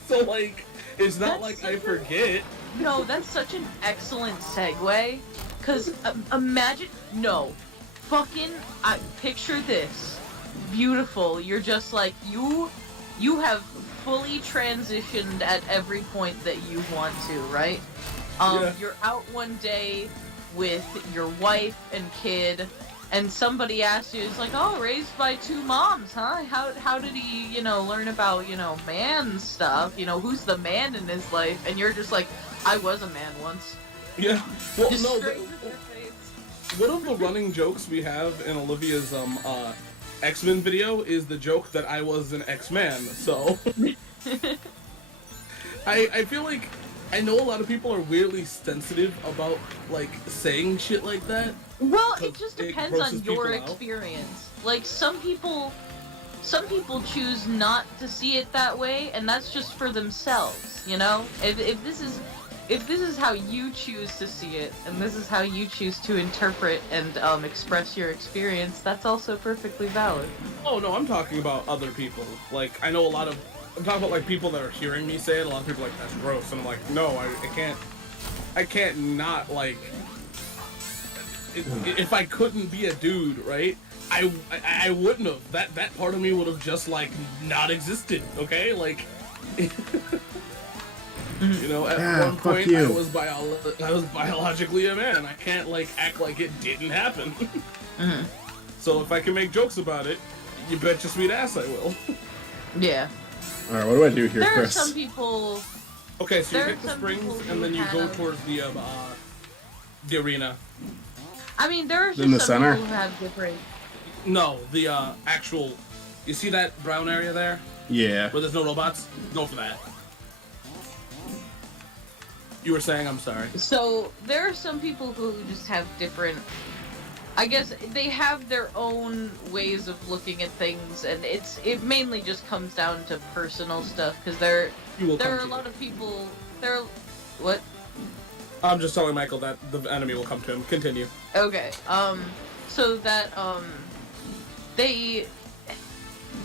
So, like, it's not like I forget. No, that's such an excellent segue. Cause imagine, picture this, beautiful. You're just like you have fully transitioned at every point that you want to, right? Yeah. You're out one day with your wife and kid, and somebody asks you, it's like, oh, raised by two moms, huh? How did he, learn about, man stuff? Who's the man in his life? And you're just like, I was a man once. Yeah. Well, Just no, straight to their face. one of the running jokes we have in Olivia's X-Men video is the joke that I was an X-Man. So I feel like I know a lot of people are weirdly sensitive about like saying shit like that. Well, it 'Cause just it depends grosses on your people out. experience. Like some people choose not to see it that way, and that's just for themselves. If this is how you choose to see it, and this is how you choose to interpret and express your experience, that's also perfectly valid. Oh no, I'm talking about other people. Like I know a lot of I'm talking about like people that are hearing me say it. A lot of people are like, that's gross, and I'm like, no, I can't not like. If I couldn't be a dude, right? I wouldn't have. That part of me would have just like not existed. Okay, like. You know, at one point I was biologically a man. I can't like act like it didn't happen. So if I can make jokes about it, you bet your sweet ass I will. Yeah. All right, what do I do here, There Chris? are some people. Okay, so you There hit are the some springs people and then who you go have- towards the arena. I mean, there are In the just some center? people who have different. No, the actual. You see that brown area there Yeah. where there's no robots? Go for that. You were saying, I'm sorry. So there are some people who just have different. I guess they have their own ways of looking at things, and it mainly just comes down to personal stuff because there are a lot of people. What? I'm just telling Michael that the enemy will come to him. Continue. Okay. So that they.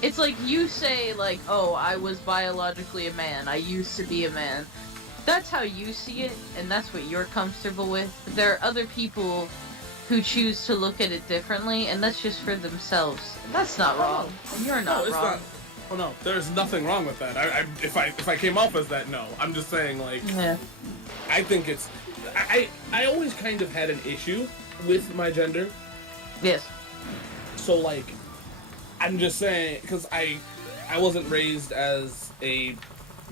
It's like you say, like, oh, I was biologically a man. I used to be a man. That's how you see it, and that's what you're comfortable with. But there are other people who choose to look at it differently, and that's just for themselves. And that's not wrong. You're not it's wrong. not. Oh no, there's nothing wrong with that. If I came off as that, no. I'm just saying, like, Yeah. I think it's. I always kind of had an issue with my gender. Yes. So like, I'm just saying because I wasn't raised as a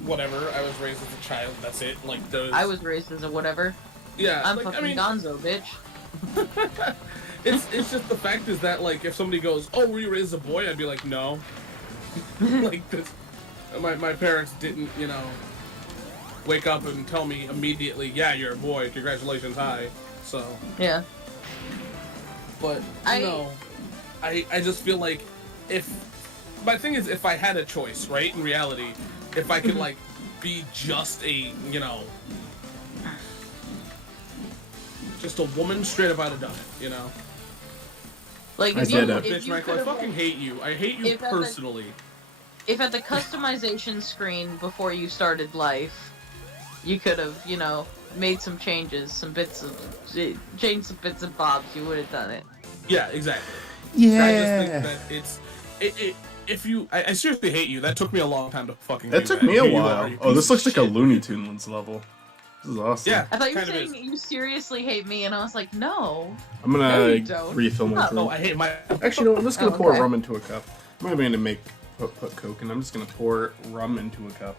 whatever. I was raised as a child. That's it. Like those. I was raised as a whatever. Yeah. I'm like, fucking I mean, gonzo, bitch. it's just the fact is that like if somebody goes, oh, were you raised as a boy? I'd be like, no. Like this, my parents didn't, you know, wake up and tell me immediately, yeah, you're a boy. Congratulations, hi. So. Yeah. But no, I just feel like if my thing is if I had a choice, right? In reality, if I could like be just a just a woman, straight up I'd have done it, you know. Like I if did you, it. if Bitch, you Michael, I could've, fucking hate you. I hate you If at the- personally. if at the customization screen before you started life, you could have, made some changes, changed some bits and bobs, you would have done it. Yeah, exactly. Yeah. I just think that if you, I seriously hate you. That took me a long time to fucking. That do took that. me a Here you while. are, you Oh, this piece looks of like a shit. Looney Tunes level. This is awesome. Yeah, I thought you were kind of saying is. you seriously hate me, and I was like, no. I'm No, gonna you don't. refill my No. drink. Oh, I hate my. Actually, no, I'm just gonna Oh, pour okay. rum into a cup. I'm not even gonna put Coke in. I'm just gonna pour rum into a cup.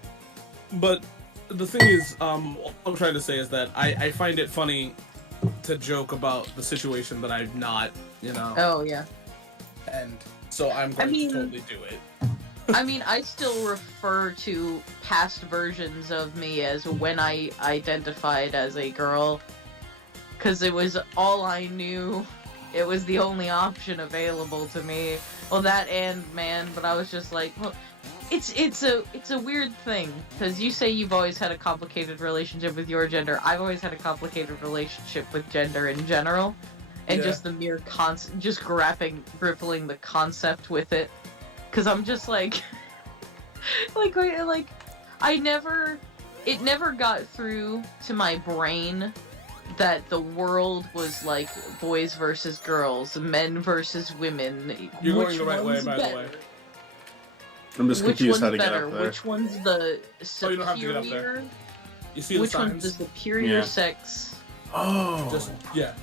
But the thing is, what I'm trying to say is that I find it funny to joke about the situation that I'm not, Oh, yeah. and so I'm going mean- to totally do it. I mean, I still refer to past versions of me as when I identified as a girl, because it was all I knew. It was the only option available to me. Well, that and man, but I was just like, well, it's a weird thing, because you say you've always had a complicated relationship with your gender. I've always had a complicated relationship with gender in general, and Yeah. just the mere just grappling the concept with it. Cause I'm just like, it never got through to my brain that the world was like boys versus girls, men versus women. You're going Which the right way, one's by the better? way. I'm just Which confused one's how to get better? up there. Which one's the Oh, you don't have to get up there. superior? You see the Which one's signs? the superior Yeah. sex? Oh. Just yeah.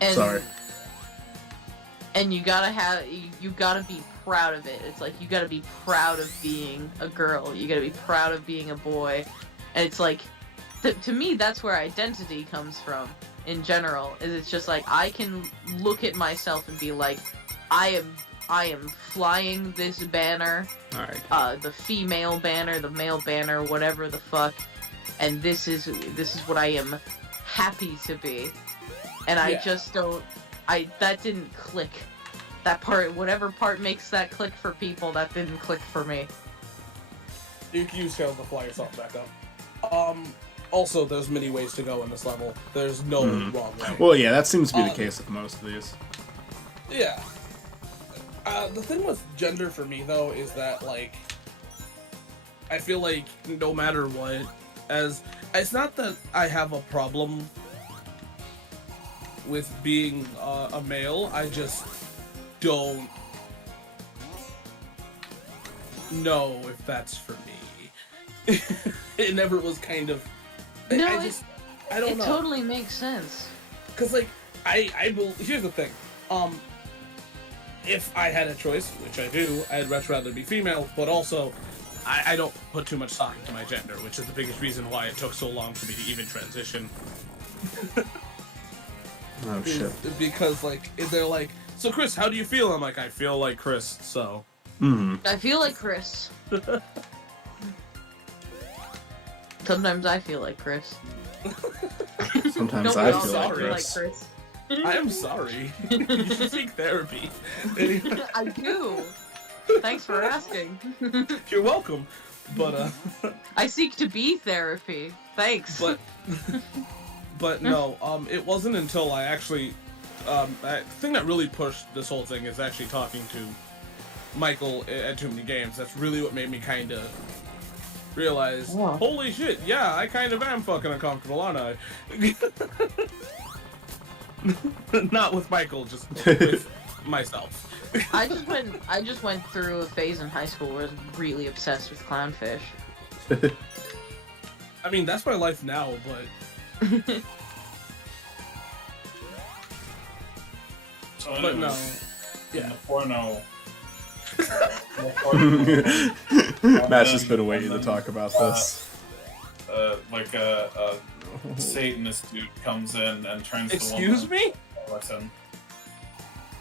And, Sorry. And you gotta be proud of it. It's like you gotta be proud of being a girl. You gotta be proud of being a boy. And it's like, to me, that's where identity comes from in general. Is it's just like I can look at myself and be like, I am flying this banner, All right. the female banner, the male banner, whatever the fuck, and this is what I am happy to be. And I Yeah. just don't. That didn't click. That part, whatever part makes that click for people, that didn't click for me. You can use Tails to fly yourself back up. Also, there's many ways to go in this level. There's no wrong way. Well, yeah, that seems to be the case with most of these. Yeah. The thing with gender for me, though, is that, like, I feel like no matter what, as it's not that I have a problem with being a male, I just don't know if that's for me. It never was kind of. I don't it know. totally makes sense. Cause like here's the thing. If I had a choice, which I do, I'd much rather be female. But also, I don't put too much stock into my gender, which is the biggest reason why it took so long for me to even transition. Oh shit. Because like, they're like, so Chris, how do you feel? I'm like, I feel like Chris. So. I feel like Chris. Sometimes I feel like Chris. Sometimes Don't we I all feel sorry. like feel Chris. Chris? I am sorry. You should seek therapy. I do. Thanks for asking. You're welcome. But I seek to be therapy. Thanks. but no, it wasn't until I actually the thing that really pushed this whole thing is actually talking to Michael at Too Many Games. That's really what made me kind of realize, holy shit, yeah, I kind of am fucking uncomfortable, aren't I? Not with Michael, just with myself. I just went through a phase in high school where I was really obsessed with clownfish. I mean, that's my life now, but So but no, yeah. yeah. Porno. Matt's just been waiting to talk about this. Like a Satanist dude comes in and turns the woman. Excuse me? Listen.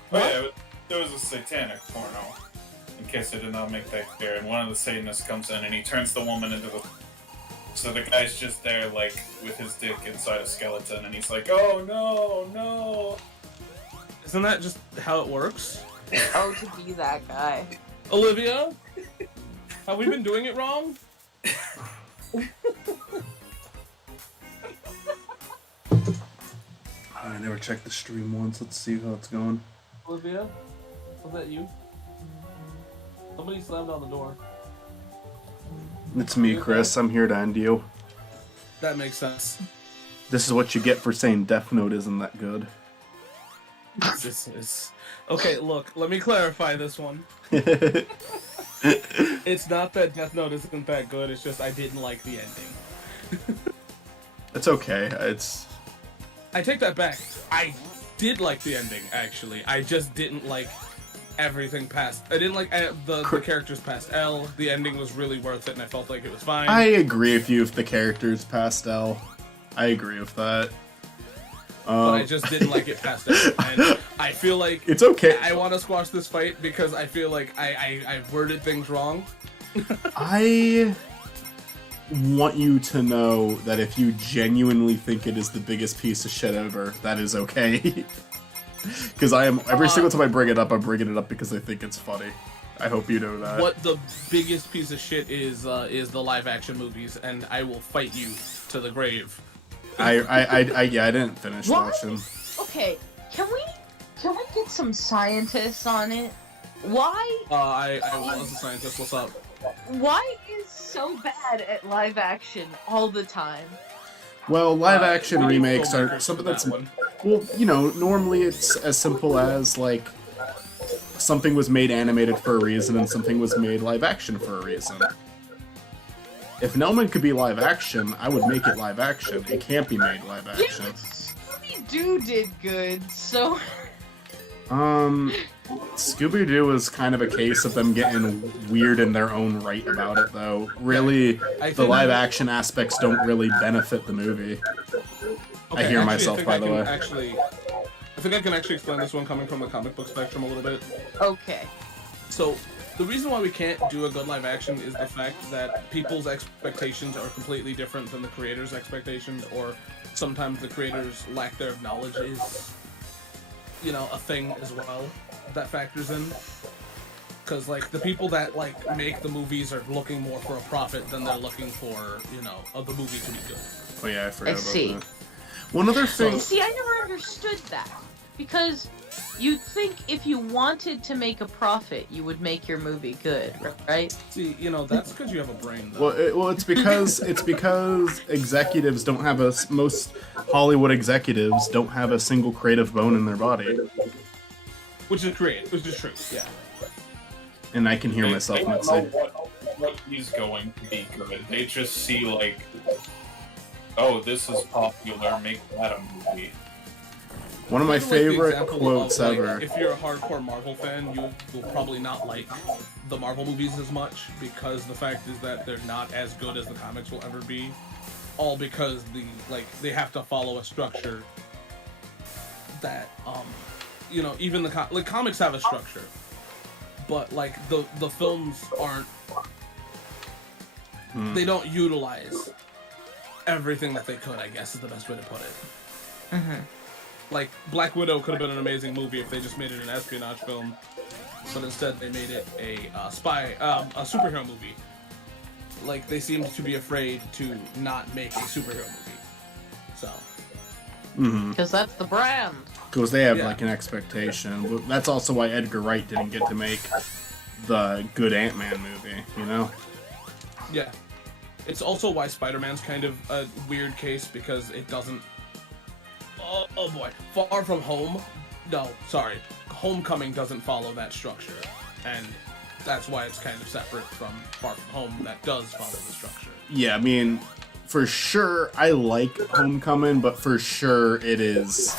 What? Oh, yeah, there was a satanic porno. In case I did not make that clear, and one of the Satanists comes in and he turns the woman into the. So the guy's just there, like, with his dick inside a skeleton, and he's like, "Oh no, no!" Isn't that just how it works? Oh, to be that guy. Olivia? Have we been doing it wrong? I never checked the stream once. Let's see how it's going. Olivia? Was that you? Somebody slammed on the door. It's me, Chris. I'm here to end you. That makes sense. This is what you get for saying Death Note isn't that good. This is... Okay, look, let me clarify this one. It's not that Death Note isn't that good, it's just I didn't like the ending. It's okay. It's... I take that back. I did like the ending, actually. I just didn't like everything past... I didn't like the characters past L. The ending was really worth it, and I felt like it was fine. I agree with you if the character's pastel. I agree with that. But I just didn't like it past L. And I feel like... It's okay. I want to squash this fight because I feel like I worded things wrong. I want you to know that if you genuinely think it is the biggest piece of shit ever, that is okay. Because I am, every single time I bring it up, I'm bringing it up because I think it's funny. I hope you know that. What the biggest piece of shit is the live action movies, and I will fight you to the grave. I didn't finish watching. Okay, can we get some scientists on it? Why? I was a scientist. What's up? Why is so bad at live action all the time? Well, live action we need remakes are filmmakers something for that's... that one. Well, you know, normally it's as simple as, like, something was made animated for a reason and something was made live action for a reason. If No Man could be live action, I would make it live action. It can't be made live action. Scooby-Doo did good, so... Scooby-Doo was kind of a case of them getting weird in their own right about it, though. Really, the live action aspects don't really benefit the movie. Okay, I hear actually, myself, by the way. I think I can actually explain this one coming from the comic book spectrum a little bit. Okay. So, the reason why we can't do a good live action is the fact that people's expectations are completely different than the creators' expectations, or sometimes the creators' lack their knowledge is, you know, a thing as well that factors in. Because, like, the people that, like, make the movies are looking more for a profit than they're looking for, you know, of the movie to be good. Oh yeah, I forgot about see. that. One other thing... See, I never understood that. Because you'd think if you wanted to make a profit, you would make your movie good, right? See, that's because you have a brain, though. Well, it's because executives don't have most Hollywood executives don't have a single creative bone in their body. Which is great. Which is true. Yeah. And I can hear myself They not don't know say. what he's going to be good. They just see like, oh, this is popular. Make that a movie. One of my Kind of like the favorite example quotes of, like, ever. If you're a hardcore Marvel fan, you will probably not like the Marvel movies as much because the fact is that they're not as good as the comics will ever be. All because they have to follow a structure that even the comics have a structure, but like the films aren't. They don't utilize everything that they could, I guess is the best way to put it. Mm-hmm. Like, Black Widow could have been an amazing movie if they just made it an espionage film, but instead they made it a superhero movie. Like, they seemed to be afraid to not make a superhero movie. So. Because that's the brand. Because they have Yeah. like an expectation. But that's also why Edgar Wright didn't get to make the good Ant-Man movie, you know? Yeah. It's also why Spider-Man's kind of a weird case because it doesn't. Oh boy. Far From Home. No, sorry. Homecoming doesn't follow that structure. And that's why it's kind of separate from Far From Home that does follow the structure. Yeah, I mean, for sure, I like Homecoming, but for sure it is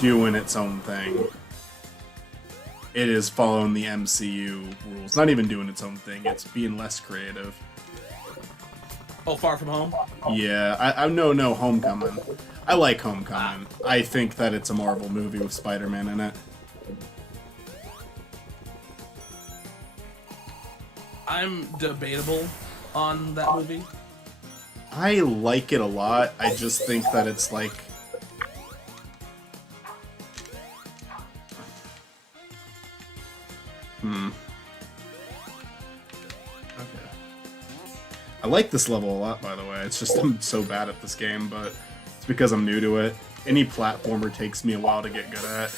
doing its own thing. It is following the MCU rules. Not even doing its own thing, it's being less creative. Oh, Far From Home? Yeah, I no, Homecoming. I like Homecoming. I think that it's a Marvel movie with Spider-Man in it. I'm debatable on that movie. I like it a lot. I just think that it's like... Okay. I like this level a lot, by the way. It's just I'm so bad at this game, but it's because I'm new to it. Any platformer takes me a while to get good at.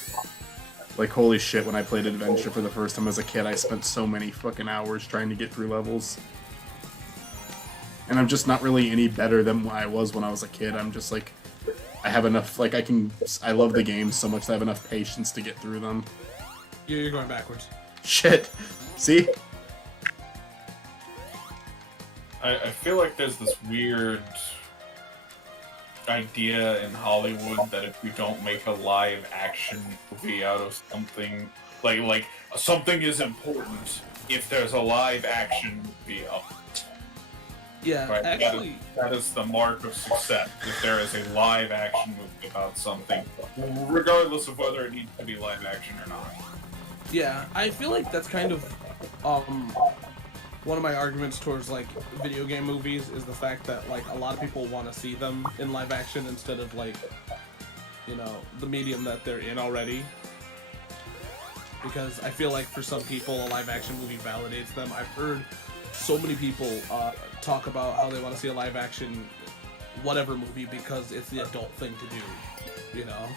Like, holy shit, when I played Adventure for the first time as a kid, I spent so many fucking hours trying to get through levels. And I'm just not really any better than I was when I was a kid. I'm just like, I have enough, like, I love the game so much that I have enough patience to get through them. You're going backwards. Shit. See? I feel like there's this weird idea in Hollywood that if you don't make a live action movie out of something, like something is important if there's a live action movie of it. Yeah, Right? actually, That is the mark of success, if there is a live action movie about something, regardless of whether it needs to be live action or not. yeah, I feel like that's kind of one of my arguments towards like video game movies is the fact that like a lot of people want to see them in live action instead of like the medium that they're in already. Because I feel like for some people a live action movie validates them. I've heard so many people talk about how they want to see a live action whatever movie because it's the adult thing to do, you know?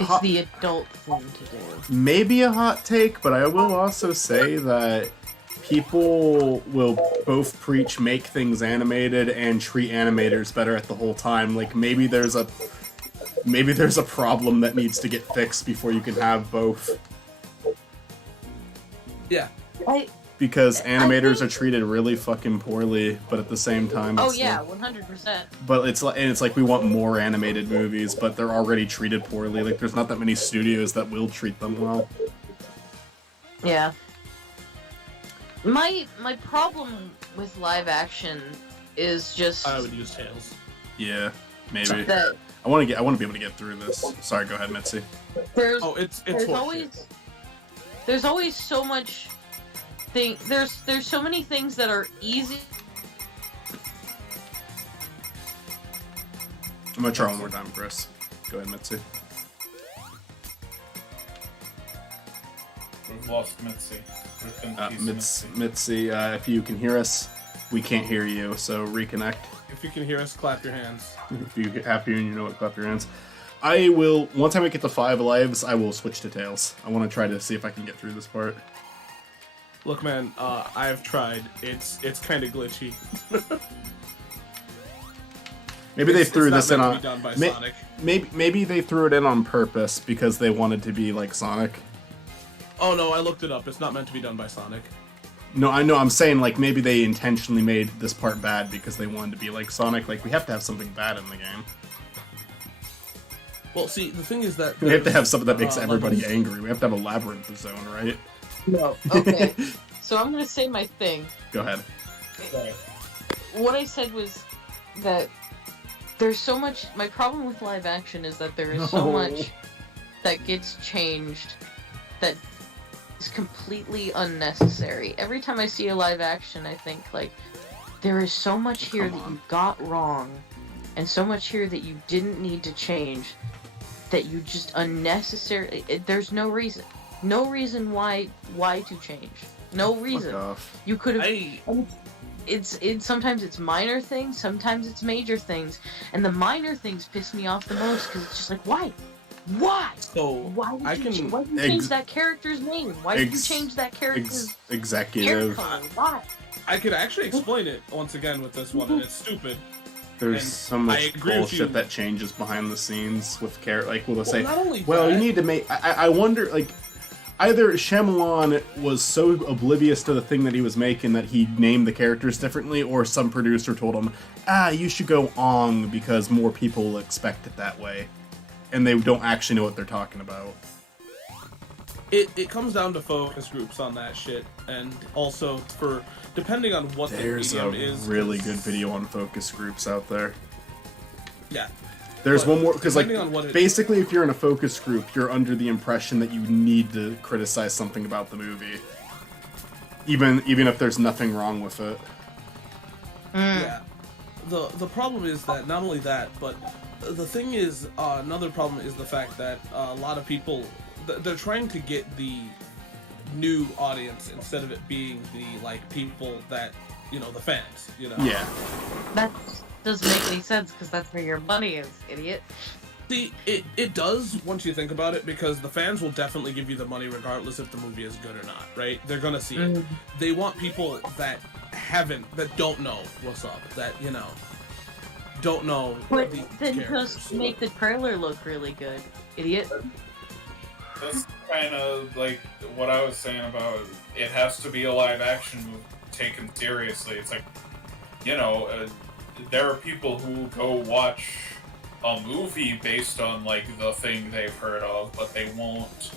It's the adult thing to do. Maybe a hot take, but I will also say that people will both preach make things animated and treat animators better at the whole time. Like, maybe there's a problem that needs to get fixed before you can have both. Yeah. Because animators are treated really fucking poorly, but at the same time, Oh it's yeah, like, 100%. but it's like we want more animated movies, but they're already treated poorly. Like, there's not that many studios that will treat them well. Yeah. My problem with live action is just I would use Tails. Yeah, maybe. that I want to be able to get through this. Sorry, go ahead, Mitzi. there's Oh, it's there's always so much there's so many things that are easy. I'm gonna try one more time, Chris. Go ahead, Mitzi. We've lost Mitzi. We've been Mitzi, if you can hear us, we can't hear you, so reconnect. If you can hear us, clap your hands. If you get happy and you know what, clap your hands. I will, once I make it to 5 lives, I will switch to Tails. I want to try to see if I can get through this part. Look, man, I've tried. It's kind of glitchy. Maybe they threw this in to on. be done by Sonic. Maybe they threw it in on purpose because they wanted to be like Sonic. Oh no, I looked it up. It's not meant to be done by Sonic. No, I know. I'm saying like maybe they intentionally made this part bad because they wanted to be like Sonic. Like we have to have something bad in the game. Well, see, the thing is that We have to have something that makes everybody levels. angry. We have to have a labyrinth zone, right? No. Okay. So I'm gonna say my thing. Go ahead. What I said was that there's so much. My problem with live action is that there is so No. much that gets changed that is completely unnecessary. Every time I see a live action, I think like there is so much here that you got wrong, and so much here that you didn't need to change, that you just unnecessarily. There's no reason why to change. No reason. Fuck off. You could have. I It's sometimes it's minor things, sometimes it's major things, and the minor things piss me off the most because it's just like why so why I did you can why did you change that character's name? Why did you change that character's hair Executive. color? Why? I could actually explain it once again with this one, and it's stupid. There's And so I much agree with you. bullshit that changes behind the scenes with like we'll say, not only well, that, you need to make. I wonder like. Either Shyamalan was so oblivious to the thing that he was making that he named the characters differently, or some producer told him, you should go Ong because more people will expect it that way. And they don't actually know what they're talking about. it comes down to focus groups on that shit, and also for depending on what There's the a medium is. really good video on focus groups out there. Yeah. There's But one more, because like, depending on what it- basically if you're in a focus group, you're under the impression that you need to criticize something about the movie. Even if there's nothing wrong with it. Yeah. The problem is that not only that, but the thing is, another problem is the fact that a lot of people they're trying to get the new audience instead of it being the like people that the fans. Yeah. That doesn't make any sense because that's where your money is, idiot. See, it does once you think about it, because the fans will definitely give you the money regardless if the movie is good or not, right? They're gonna see it. They want people that don't know what's up, that don't know But the then characters. just make the trailer look really good, idiot. That's kind of like what I was saying about it has to be a live action movie taken seriously. It's like, there are people who go watch a movie based on like the thing they've heard of, but they won't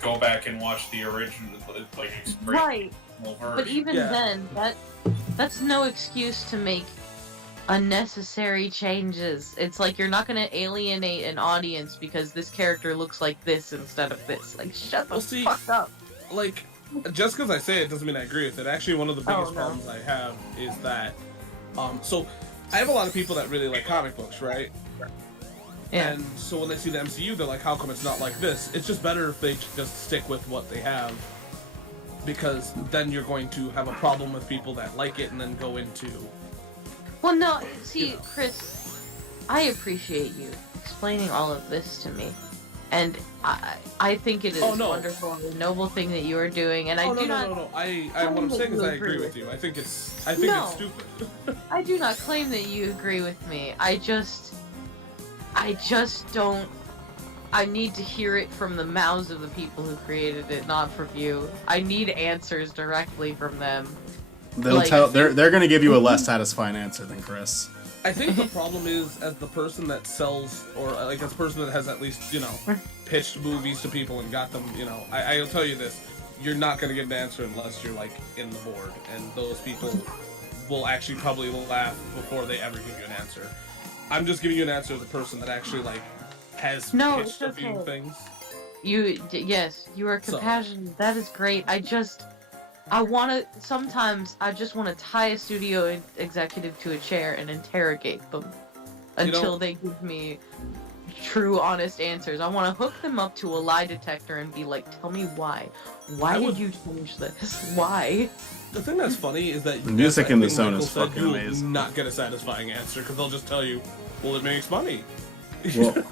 go back and watch the original, like Right. version. But even Yeah. then, that's no excuse to make unnecessary changes. It's like you're not gonna alienate an audience because this character looks like this instead of this. Like, shut the Well, see, fuck up. Like, just because I say it doesn't mean I agree with it. Actually, one of the biggest no. problems I have is that, so I have a lot of people that really like comic books, right? Yeah. And so when they see the MCU, they're like, how come it's not like this? It's just better if they just stick with what they have, because then you're going to have a problem with people that like it and then go into... Well, no, see, Chris, I appreciate you explaining all of this to me. And I think it is Oh, no. wonderful and a noble thing that you are doing, and I Oh, do no, not no, no, no. I claim what I'm that saying is you I agree agree with with you. I think it's No. stupid. I do not claim that you agree with me. I just don't. I need to hear it from the mouths of the people who created it, not from you. I need answers directly from them. They'll Like- tell. They're gonna give you a less satisfying answer than Chris. I think the problem is, as the person that sells, or like as a person that has at least, pitched movies to people and got them, I'll tell you this, you're not going to get an answer unless you're like in the board, and those people will actually probably laugh before they ever give you an answer. I'm just giving you an answer as a person that actually like has No, pitched a it's few okay. things. Yes, you are So- compassionate. That is great. Sometimes I just want to tie a studio executive to a chair and interrogate them until they give me true, honest answers. I want to hook them up to a lie detector and be like, tell me why. Why did you change this? Why? The thing that's funny is that The music in the like zone Michael is said, fucking you will amazing. not get a satisfying answer because they'll just tell you, well, it makes money.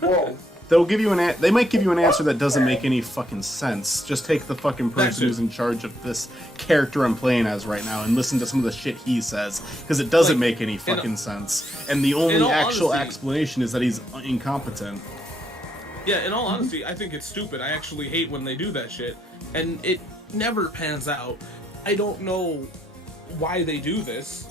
Well, they'll give you they might give you an answer that doesn't make any fucking sense. Just take the fucking person who's in charge of this character I'm playing as right now and listen to some of the shit he says, because it doesn't make any fucking sense. And the only actual explanation is that he's incompetent. Yeah, in all honesty, I think it's stupid. I actually hate when they do that shit, and it never pans out. I don't know why they do this.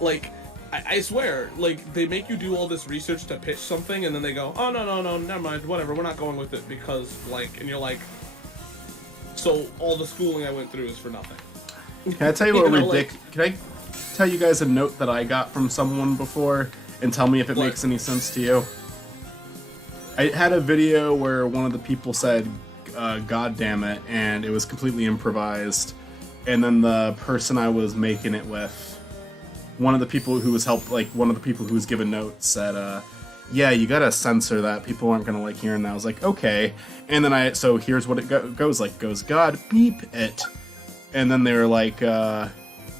Like, I swear, like, they make you do all this research to pitch something, and then they go, oh, no, never mind, whatever, we're not going with it, because, like, and you're like, so all the schooling I went through is for nothing. Can I tell you what ridiculous? Can I tell you guys a note that I got from someone before, and tell me if it makes any sense to you? I had a video where one of the people said, God damn it, and it was completely improvised, and then the person I was making it with, one of the people who was one of the people who was given notes said, yeah, you gotta censor that, people aren't gonna like hearing that. I was like, okay. And then so here's what it goes like, God, beep it. And then they were like, oh,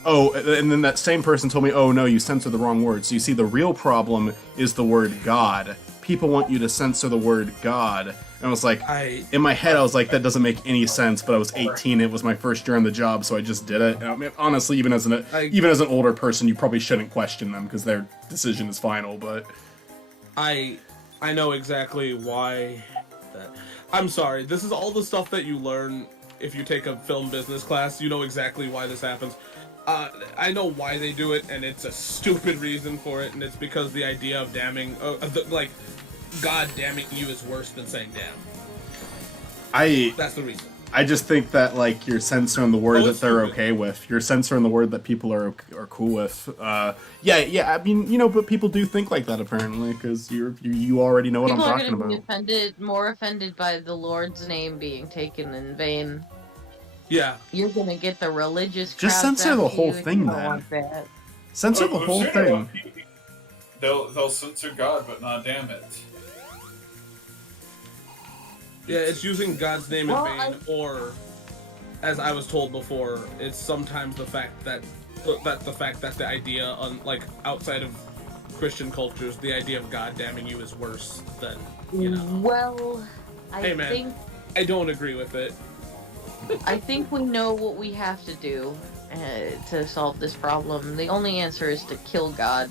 and then that same person told me, oh no, you censored the wrong word. So you see, the real problem is the word God. People want you to censor the word God. And I was like, in my head, I was like, that doesn't make any sense. But I was 18; it was my first year on the job, so I just did it. I mean, honestly, even as an older person, you probably shouldn't question them because their decision is final. But I know exactly why. I'm sorry. This is all the stuff that you learn if you take a film business class. You know exactly why this happens. I know why they do it, and it's a stupid reason for it, and it's because the idea of damning, like, God damning you is worse than saying damn. That's the reason. I just think that, like, you're censoring the word that they're okay with. You're censoring the word that people are cool with. Yeah. I mean, but people do think like that apparently, because you already know what I'm talking about. People are going to be more offended by the Lord's name being taken in vain. Yeah. You're going to get the religious. Just censor the whole thing, man. Censor the whole thing. They'll censor God, but not damn it. Yeah, it's using God's name in vain, or, as I was told before, it's sometimes the fact that the idea on, like, outside of Christian cultures, the idea of God damning you is worse than, Well, I think I don't agree with it. I think we know what we have to do to solve this problem. The only answer is to kill God.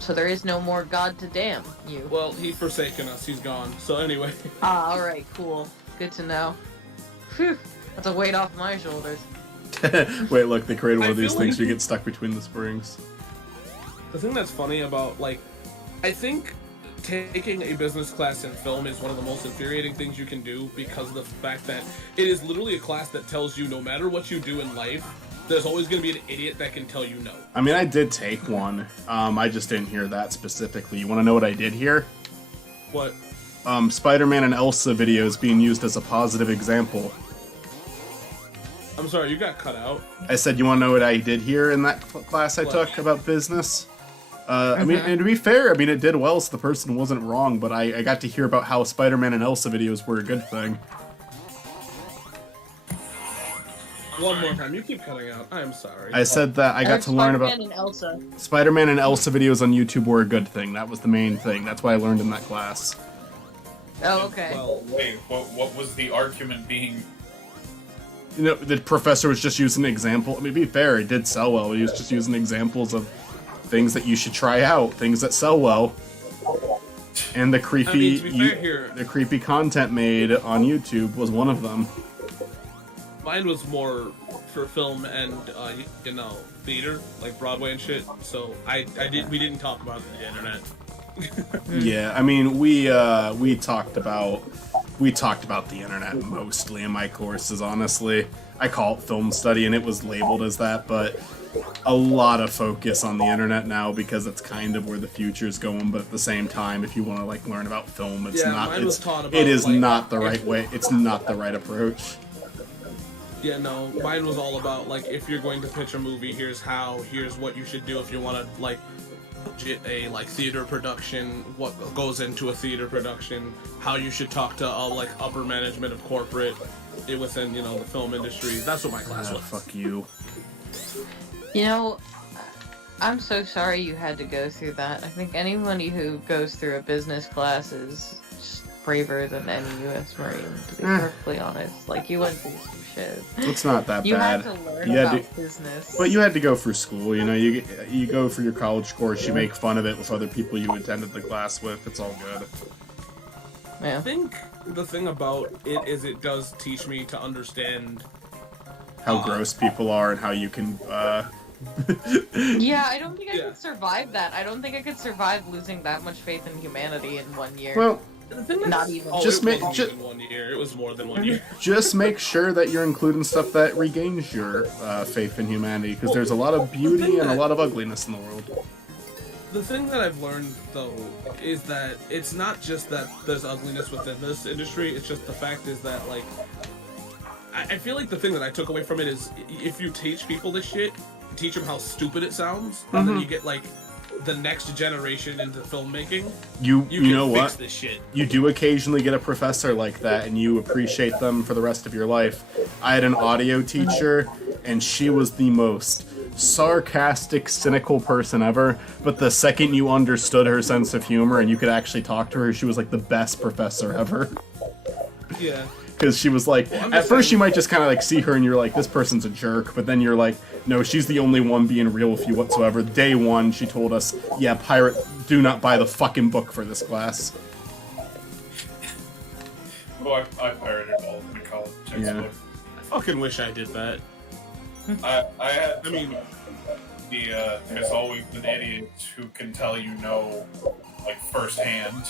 So there is no more God to damn you. Well, he's forsaken us. He's gone. So anyway. Alright, cool. Good to know. Whew. That's a weight off my shoulders. Wait, look, they created one of these things where you get stuck between the springs. The thing that's funny about, like, I think taking a business class in film is one of the most infuriating things you can do, because of the fact that it is literally a class that tells you no matter what you do in life, there's always going to be an idiot that can tell you no. I mean, I did take one. I just didn't hear that specifically. You want to know what I did hear? What? Spider-Man and Elsa videos being used as a positive example. I'm sorry, you got cut out. I said, you want to know what I did hear in that class I took about business? I mean, and to be fair, I mean, it did well, so the person wasn't wrong, but I got to hear about how Spider-Man and Elsa videos were a good thing. One more time, you keep cutting out. I'm sorry. I said that I got to learn about Spider-Man and Elsa. Spider-Man and Elsa videos on YouTube were a good thing. That was the main thing. That's what I learned in that class. Oh, okay. Well, wait, what was the argument being? The professor was just using an example. I mean, to be fair, it did sell well. He was just using examples of things that you should try out, things that sell well. And the creepy, the creepy content made on YouTube was one of them. Mine was more for film and theater, like Broadway and shit. So we didn't talk about the internet. Yeah, I mean, we talked about the internet mostly in my courses. Honestly, I call it film study, and it was labeled as that, but a lot of focus on the internet now because it's kind of where the future is going. But at the same time, if you want to like learn about film, it's not. It is not the right way. It's not the right approach. Yeah, no, mine was all about, like, if you're going to pitch a movie, here's what you should do if you want to, like, budget a, like, theater production, what goes into a theater production, how you should talk to, like, upper management of corporate within, the film industry. That's what my class was. Fuck you. I'm so sorry you had to go through that. I think anybody who goes through a business class is braver than any U.S. Marine, to be Eh. perfectly honest. Like, you went through some shit. It's not that You bad. had to learn You had about to- business. But you had to go for school, you know. You go for your college course. You make fun of it with other people you attended the class with. It's all good. Yeah. I think the thing about it is it does teach me to understand. How gross people are and how you can. Yeah, I don't think I Yeah. could survive that. I don't think I could survive losing that much faith in humanity in 1 year. Well, The thing is, Not even. Oh, Just it make- wasn't ju- even 1 year. It was more than 1 year. just make sure that you're including stuff that regains your faith in humanity, because there's a lot of beauty and a lot of ugliness in the world. The thing that I've learned, though, is that it's not just that there's ugliness within this industry, it's just the fact is that, like, I feel like the thing that I took away from it is if you teach people this shit, teach them how stupid it sounds, and then you get, like, the next generation into filmmaking, You can know fix what? this shit. You do occasionally get a professor like that, and you appreciate them for the rest of your life. I had an audio teacher, and she was the most sarcastic, cynical person ever, but the second you understood her sense of humor and you could actually talk to her, she was like the best professor ever. Yeah. Because she was like, I'm at just first saying- you might just kind of like see her and you're like, this person's a jerk, but then you're like, no, she's the only one being real with you whatsoever. Day one, she told us, yeah, pirate, do not buy the fucking book for this class. Well, I pirated all of my college textbooks. I fucking wish I did that. I had. I mean, there's always been idiots who can tell you no, like firsthand.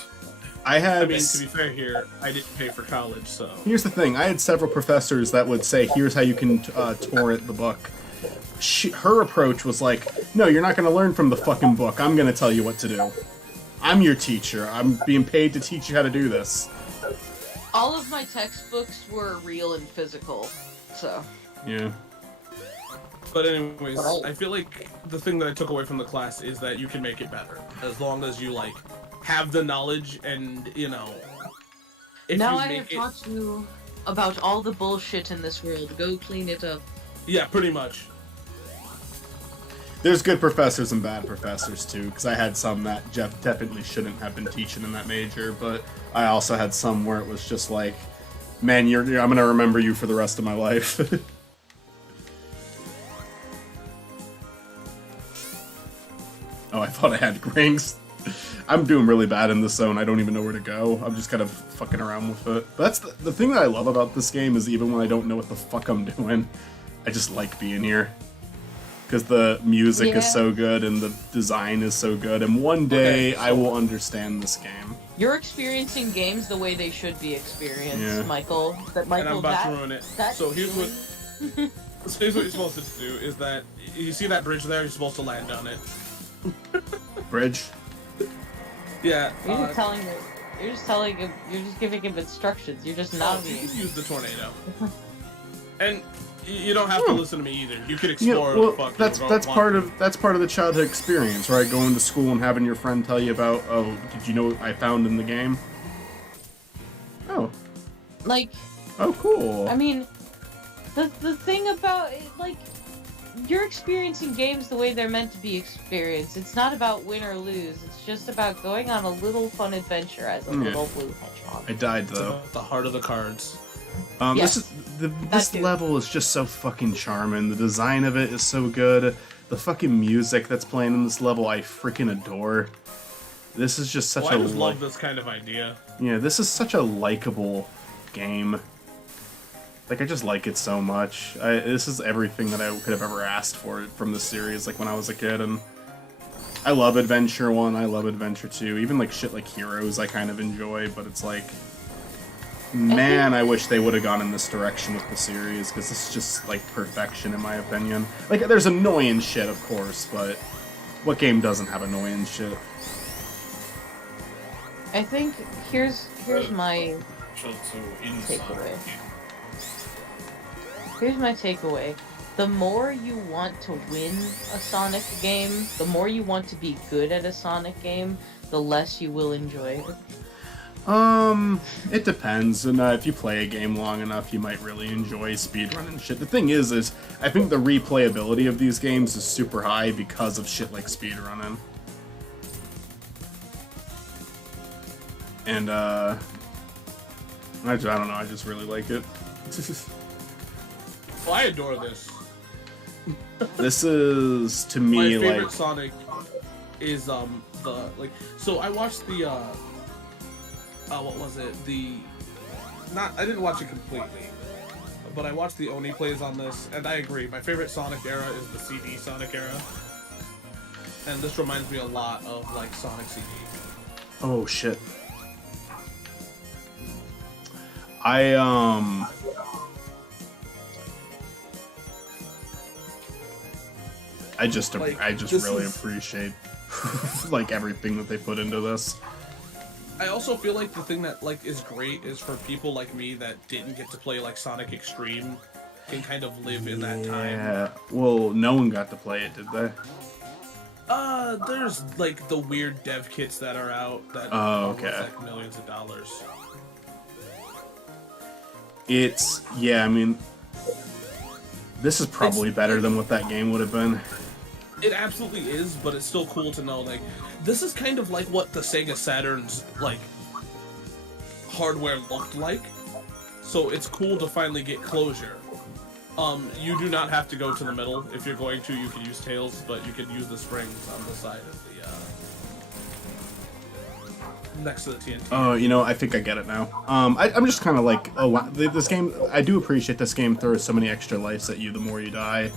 I had. I mean, to be fair here, I didn't pay for college, so... Here's the thing, I had several professors that would say, here's how you can torrent the book. Her approach was like, no, you're not going to learn from the fucking book, I'm going to tell you what to do. I'm your teacher, I'm being paid to teach you how to do this. All of my textbooks were real and physical, so... Yeah. But anyways, Right. I feel like the thing that I took away from the class is that you can make it better. As long as you, like, have the knowledge and, you know... If now you I make have it... taught you about all the bullshit in this world. Go clean it up. Yeah, pretty much. There's good professors and bad professors too, because I had some that Jeff definitely shouldn't have been teaching in that major, but I also had some where it was just like, man, I'm gonna remember you for the rest of my life. Oh, I thought I had rings. I'm doing really bad in this zone. I don't even know where to go. I'm just kind of fucking around with it. But that's the thing that I love about this game is even when I don't know what the fuck I'm doing, I just like being here. Because the music Yeah. is so good and the design is so good. And one day Okay, I will understand this game. You're experiencing games the way they should be experienced, Yeah. Michael. But And Michael, I'm about that, to ruin it. that So here's what... feeling- So here's what you're supposed to do, is that... You see that bridge there? You're supposed to land on it. Bridge? Yeah, You're just telling him. You're just telling him. You're just giving him instructions. You're just you navigating. can use the tornado. And you don't have to listen to me either. You can Yeah, explore well, the fuck that's part of the childhood experience, right? Going to school and having your friend tell you about, oh, did you know what I found in the game? Oh, Like, oh, cool. I mean, the thing about it, like, you're experiencing games the way they're meant to be experienced. It's not about win or lose. It's just about going on a little fun adventure as a Yeah. little blue hedgehog. I died It's though. about the heart of the cards. Yes. This too. level is just so fucking charming. The design of it is so good. The fucking music that's playing in this level, I freaking adore. This is just such Well, I just a love this kind of idea. yeah. This is such a likable game. Like I just like it so much. This is everything that I could have ever asked for from the series. Like when I was a kid, and I love Adventure 1. I love Adventure 2. Even like shit like Heroes, I kind of enjoy. But it's like, man, I wish they would have gone in this direction with the series because this is just like perfection in my opinion. Like there's annoying shit, of course, but what game doesn't have annoying shit? I think here's my Takeaway. Here's my takeaway. The more you want to win a Sonic game, the more you want to be good at a Sonic game, the less you will enjoy it. It depends, and if you play a game long enough, you might really enjoy speedrunning shit. The thing is I think the replayability of these games is super high because of shit like speedrunning. And, I don't know. I just really like it. Well, I adore this. This is to My me favorite like Sonic is the like. So I watched the what was it? I didn't watch it completely, but I watched the Oni plays on this, and I agree. My favorite Sonic era is the CD Sonic era, and this reminds me a lot of like Sonic CD. oh shit. I just Like, really is- appreciate like everything that they put into this. I also feel like the thing that like is great is for people like me that didn't get to play like Sonic Extreme can kind of live in that time. Yeah. Well, no one got to play it, did they? There's like the weird dev kits that are out that Oh, are okay. worth like millions of dollars. It's yeah. I mean, this is probably better than what that game would have been. It absolutely is, but it's still cool to know like this is kind of like what the Sega Saturn's like hardware looked like. So it's cool to finally get closure. You do not have to go to the middle. If you're going to, you can use Tails, but you can use the springs on the side of the next to the TNT. Oh, you know, I think I get it now. I'm just kind of like, oh, wow, this game. I do appreciate this game throws so many extra lives at you the more you die,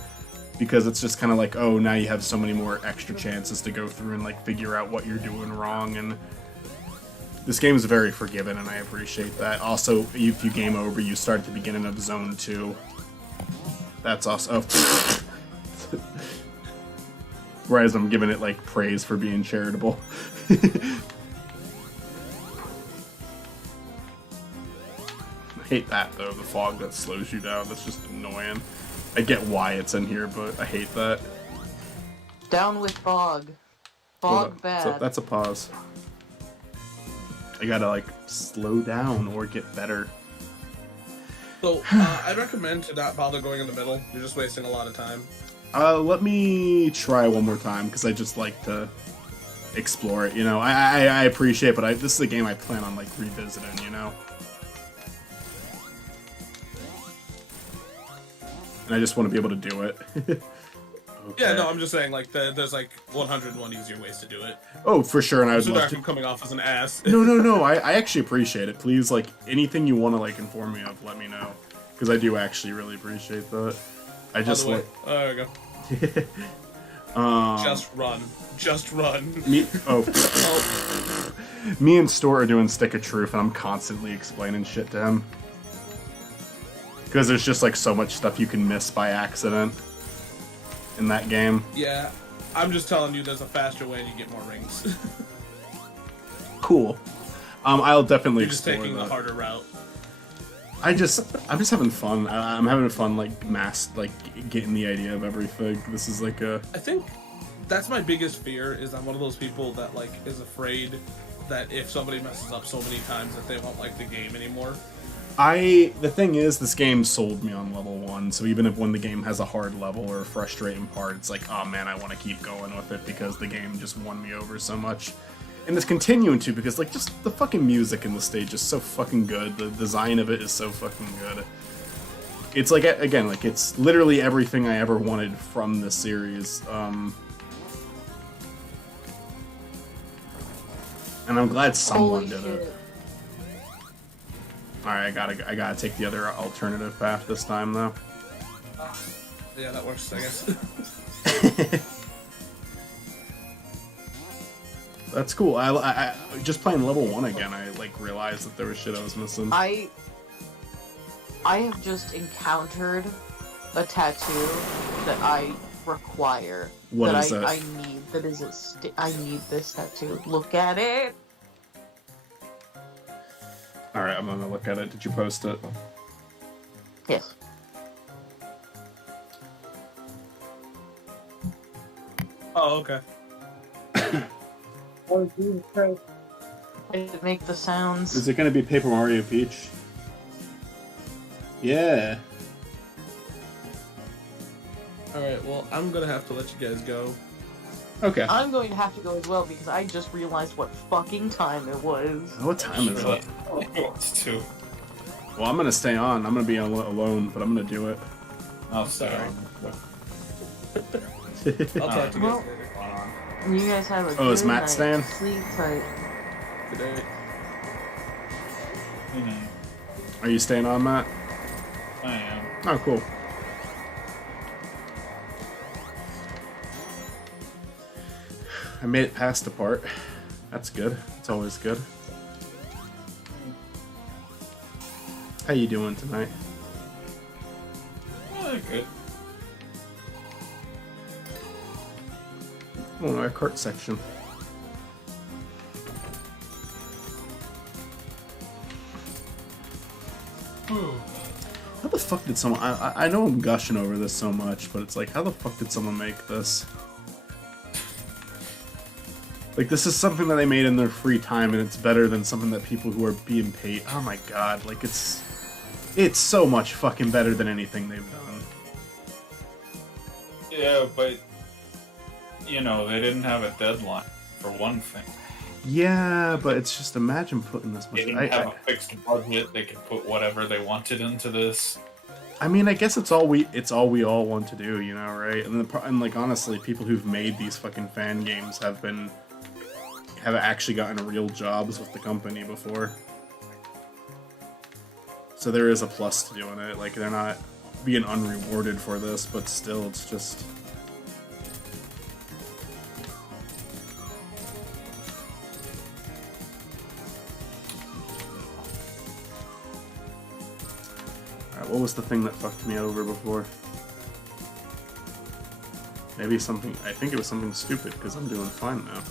because it's just kind of like, oh, now you have so many more extra chances to go through and like figure out what you're doing wrong. And this game is very forgiving, and I appreciate that. Also, if you game over, you start at the beginning of Zone 2. That's also. Oh. Whereas I'm giving it like praise for being charitable. I hate that though, the fog that slows you down. That's just annoying. I get why it's in here, but I hate that. Down with fog. Fog bad. So that's a pause. I gotta like slow down or get better. So I'd recommend to not bother going in the middle. You're just wasting a lot of time. Let me try one more time because I just like to explore it. You know, I appreciate it, but this is a game I plan on like revisiting. You know, and I just want to be able to do it. Okay. Yeah, no, I'm just saying like there's like 101 easier ways to do it. Oh, for sure, and I would So love that to. I'm coming off as an ass. No. I actually appreciate it. Please, like anything you want to like inform me of, let me know, because I do actually really appreciate that. I just By the way, want. there we go. Just run. Just run. Me, Oh, me and Stuart are doing Stick of Truth, and I'm constantly explaining shit to him. Because there's just like so much stuff you can miss by accident in that game. yeah. I'm just telling you there's a faster way and you get more rings. Cool. I'll definitely You're just explore taking that. the harder route. I'm just having fun. I'm having fun like getting the idea of everything. This is like a. I think that's my biggest fear is I'm one of those people that like is afraid that if somebody messes up so many times that they won't like the game anymore. The thing is, this game sold me on level 1, so even if when the game has a hard level or a frustrating part, it's like, oh man, I want to keep going with it because the game just won me over so much. And it's continuing to, because like just the fucking music in the stage is so fucking good, the design of it is so fucking good. It's like, again, like it's literally everything I ever wanted from this series. And I'm glad someone Holy did shit. it. Alright, I gotta take the other alternative path this time, though. Yeah, that works, I guess. That's cool. I just playing level 1 again, I like realized that there was shit I was missing. I have just encountered a tattoo that I require. What that is that? I need. That is I need this tattoo. Look at it. Alright, I'm gonna look at it. Did you post it? Yes. Oh, okay. Oh, Jesus Christ. I didn't make the sounds. Is it gonna be Paper Mario Peach? Yeah. Alright, well, I'm gonna have to let you guys go. Okay. I'm going to have to go as well because I just realized what fucking time it was. What time is it? It's 2. Well, I'm gonna stay on. I'm gonna be alone, but I'm gonna do it. Oh, sorry. I'll talk to you guys later. You guys have a Oh, is good Matt night. staying? Sleep tight. Good day. Are you staying on, Matt? I am. Oh, cool. I made it past the part. That's good. It's always good. How you doing tonight? Good. Oh, our cart section. How the fuck did someone... I know I'm gushing over this so much, but it's like, how the fuck did someone make this? Like, this is something that they made in their free time, and it's better than something that people who are being paid... Oh my god, like, it's so much fucking better than anything they've done. Yeah, but, you know, they didn't have a deadline, for one thing. Yeah, but it's just, imagine putting this much... They didn't have a fixed budget, they could put whatever they wanted into this. I mean, I guess it's all we all want to do, you know, right? And like, honestly, people who've made these fucking fan games have actually gotten real jobs with the company before. So there is a plus to doing it. Like, they're not being unrewarded for this, but still, it's just... Alright, what was the thing that fucked me over before? Maybe something... I think it was something stupid, because I'm doing fine now.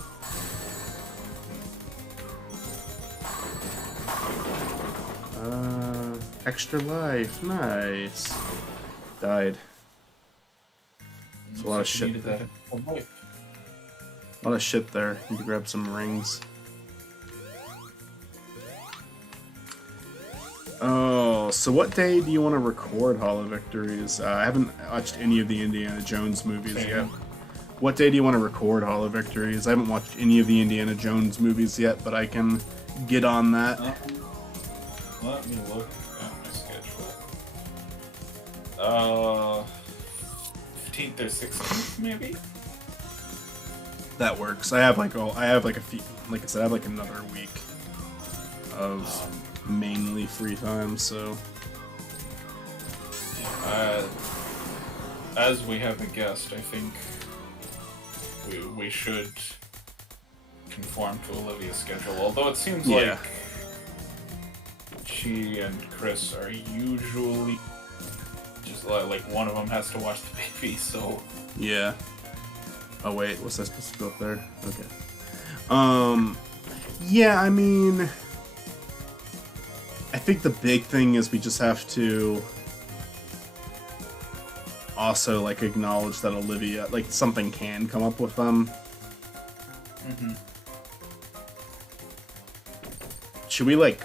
Extra life, nice. Died. There's a lot of shit. Needed that. A lot of shit there. Need to grab some rings. Oh, so what day do you want to record Hall of Victories? I haven't watched any of the Indiana Jones movies yet. What day do you want to record Hall of Victories? I haven't watched any of the Indiana Jones movies yet, but I can get on that. Let me look at my schedule. 15th or 16th, maybe? That works. I have like a few, like I said, I have like another week of mainly free time, so. As we have a guest, I think we should conform to Olivia's schedule. Although it seems like she and Chris are usually just like one of them has to watch the baby, so. Yeah. Oh wait, was I supposed to go up there? Okay. Yeah, I mean, I think the big thing is we just have to also like acknowledge that Olivia, like, something can come up with them. Mm-hmm. Should we like,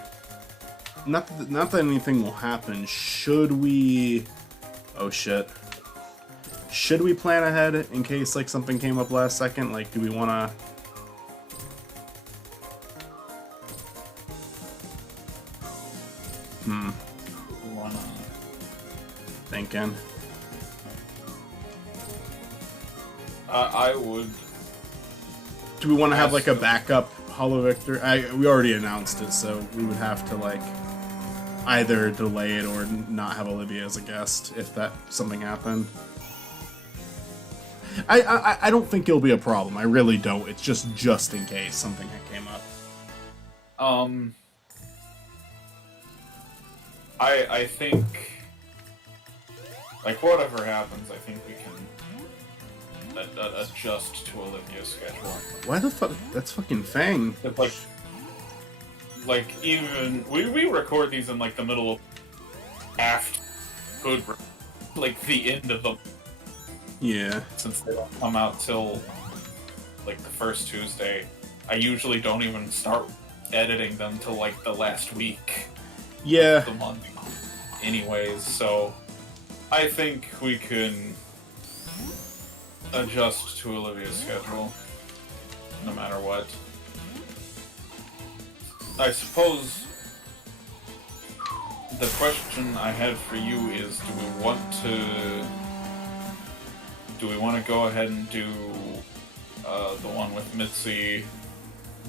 not that anything will happen, should we, oh shit, should we plan ahead in case like something came up last second? Like, do we want to? Thinking. I would. Do we want to have like a backup Hollow Victor? We already announced it, so we would have to like either delay it or not have Olivia as a guest if that something happened. I don't think it'll be a problem. I really don't. It's just in case something came up. I think, like, whatever happens, I think we can adjust to Olivia's schedule. Why the fuck? That's fucking Fang. It's like even we record these in like the middle of after food, like the end of them. Yeah. Since they don't come out till like the first Tuesday, I usually don't even start editing them till like the last week. Yeah. Of the month. Anyways, so I think we can adjust to Olivia's schedule, no matter what. I suppose the question I had for you is, do we want to go ahead and do the one with Mitzi,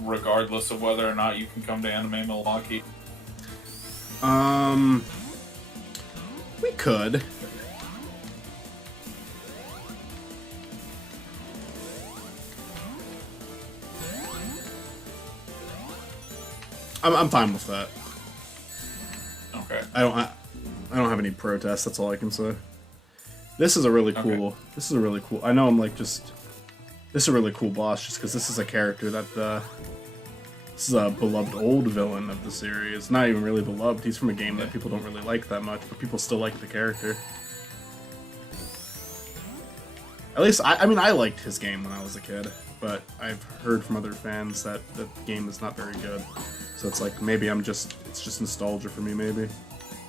regardless of whether or not you can come to Anime Milwaukee? We could. I'm fine with that. Okay. I don't have any protests. That's all I can say. This is a really cool. Okay. This is a really cool. I know I'm like just. This is a really cool boss, just because this is a character that this is a beloved old villain of the series. Not even really beloved. He's from a game that people don't really like that much, but people still like the character. At least I mean I liked his game when I was a kid, but I've heard from other fans that the game is not very good. So it's like maybe it's just nostalgia for me. Maybe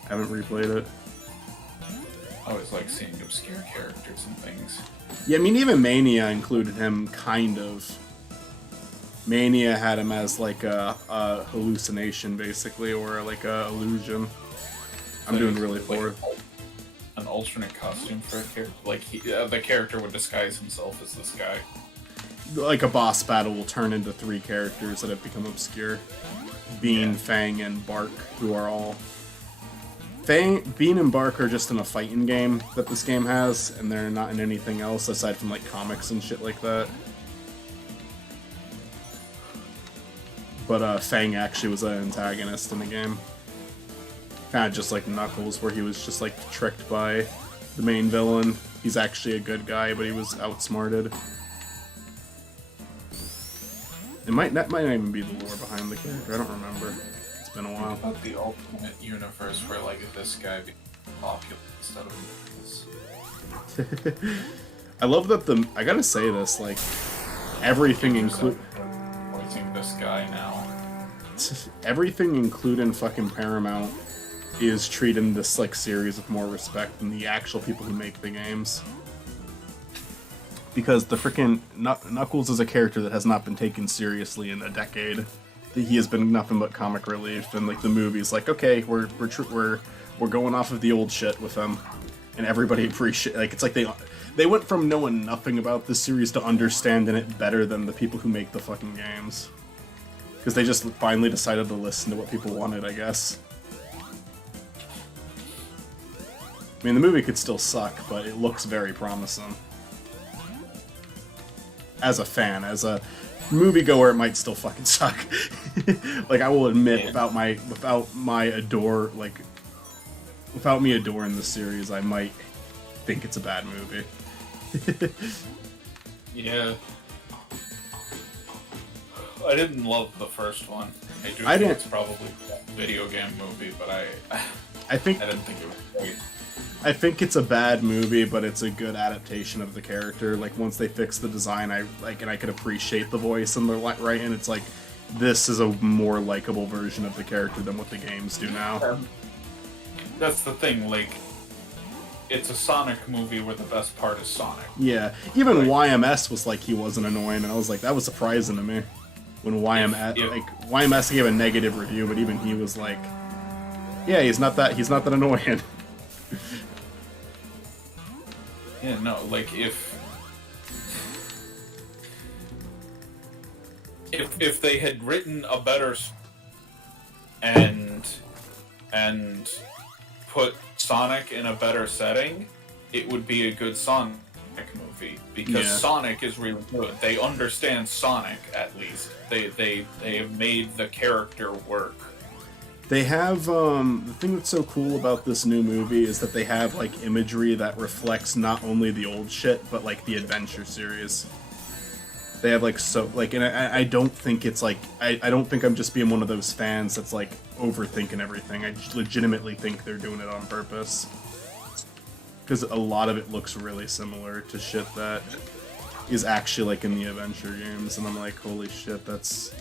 I haven't replayed it. I always like seeing obscure characters and things. Yeah, I mean, even Mania included him, kind of. Mania had him as, like, a hallucination, basically, or, like, a illusion. I'm doing really poor. An alternate costume for a character? Like, the character would disguise himself as this guy. Like, a boss battle will turn into 3 characters that have become obscure. Bean, Fang, and Bark, who are all... Bean and Bark are just in a fighting game that this game has, and they're not in anything else aside from like comics and shit like that. But Fang actually was an antagonist in the game. Kind of just like Knuckles, where he was just like tricked by the main villain. He's actually a good guy, but he was outsmarted. That might not even be the lore behind the character. I don't remember. It's been a while. What about the alternate universe where, like, this guy be popular instead of this? I love that I gotta say this, like, everything include... Voicing this guy now. Everything including fucking Paramount is treating this, like, series with more respect than the actual people who make the games. Because the freaking Knuckles is a character that has not been taken seriously in a decade. He has been nothing but comic relief, and like the movies, like okay, we're going off of the old shit with them, and everybody appreciate. Like it's like they went from knowing nothing about this series to understanding it better than the people who make the fucking games, because they just finally decided to listen to what people wanted, I guess. I mean, the movie could still suck, but it looks very promising. As a fan, as a moviegoer, it might still fucking suck. Like I will admit, without me adoring the series, I might think it's a bad movie. Yeah. I didn't love the first one. I think it's probably a video game movie, but I didn't think it was great. I think it's a bad movie, but it's a good adaptation of the character. Like once they fix the design, I could appreciate the voice and the writing. It's like this is a more likable version of the character than what the games do now. That's the thing. Like, it's a Sonic movie where the best part is Sonic. Yeah, even YMS was like he wasn't annoying, and I was like that was surprising to me when YMS gave a negative review, but even he was like, yeah, he's not that annoying. Yeah, no, like if they had written a better and put Sonic in a better setting, it would be a good Sonic movie because Sonic is really good. They understand Sonic at least. They have made the character work. They have, the thing that's so cool about this new movie is that they have, like, imagery that reflects not only the old shit, but, like, the adventure series. They have, like, and I don't think it's, like, I don't think I'm just being one of those fans that's, like, overthinking everything. I legitimately think they're doing it on purpose. Because a lot of it looks really similar to shit that is actually, like, in the adventure games, and I'm like, holy shit, that's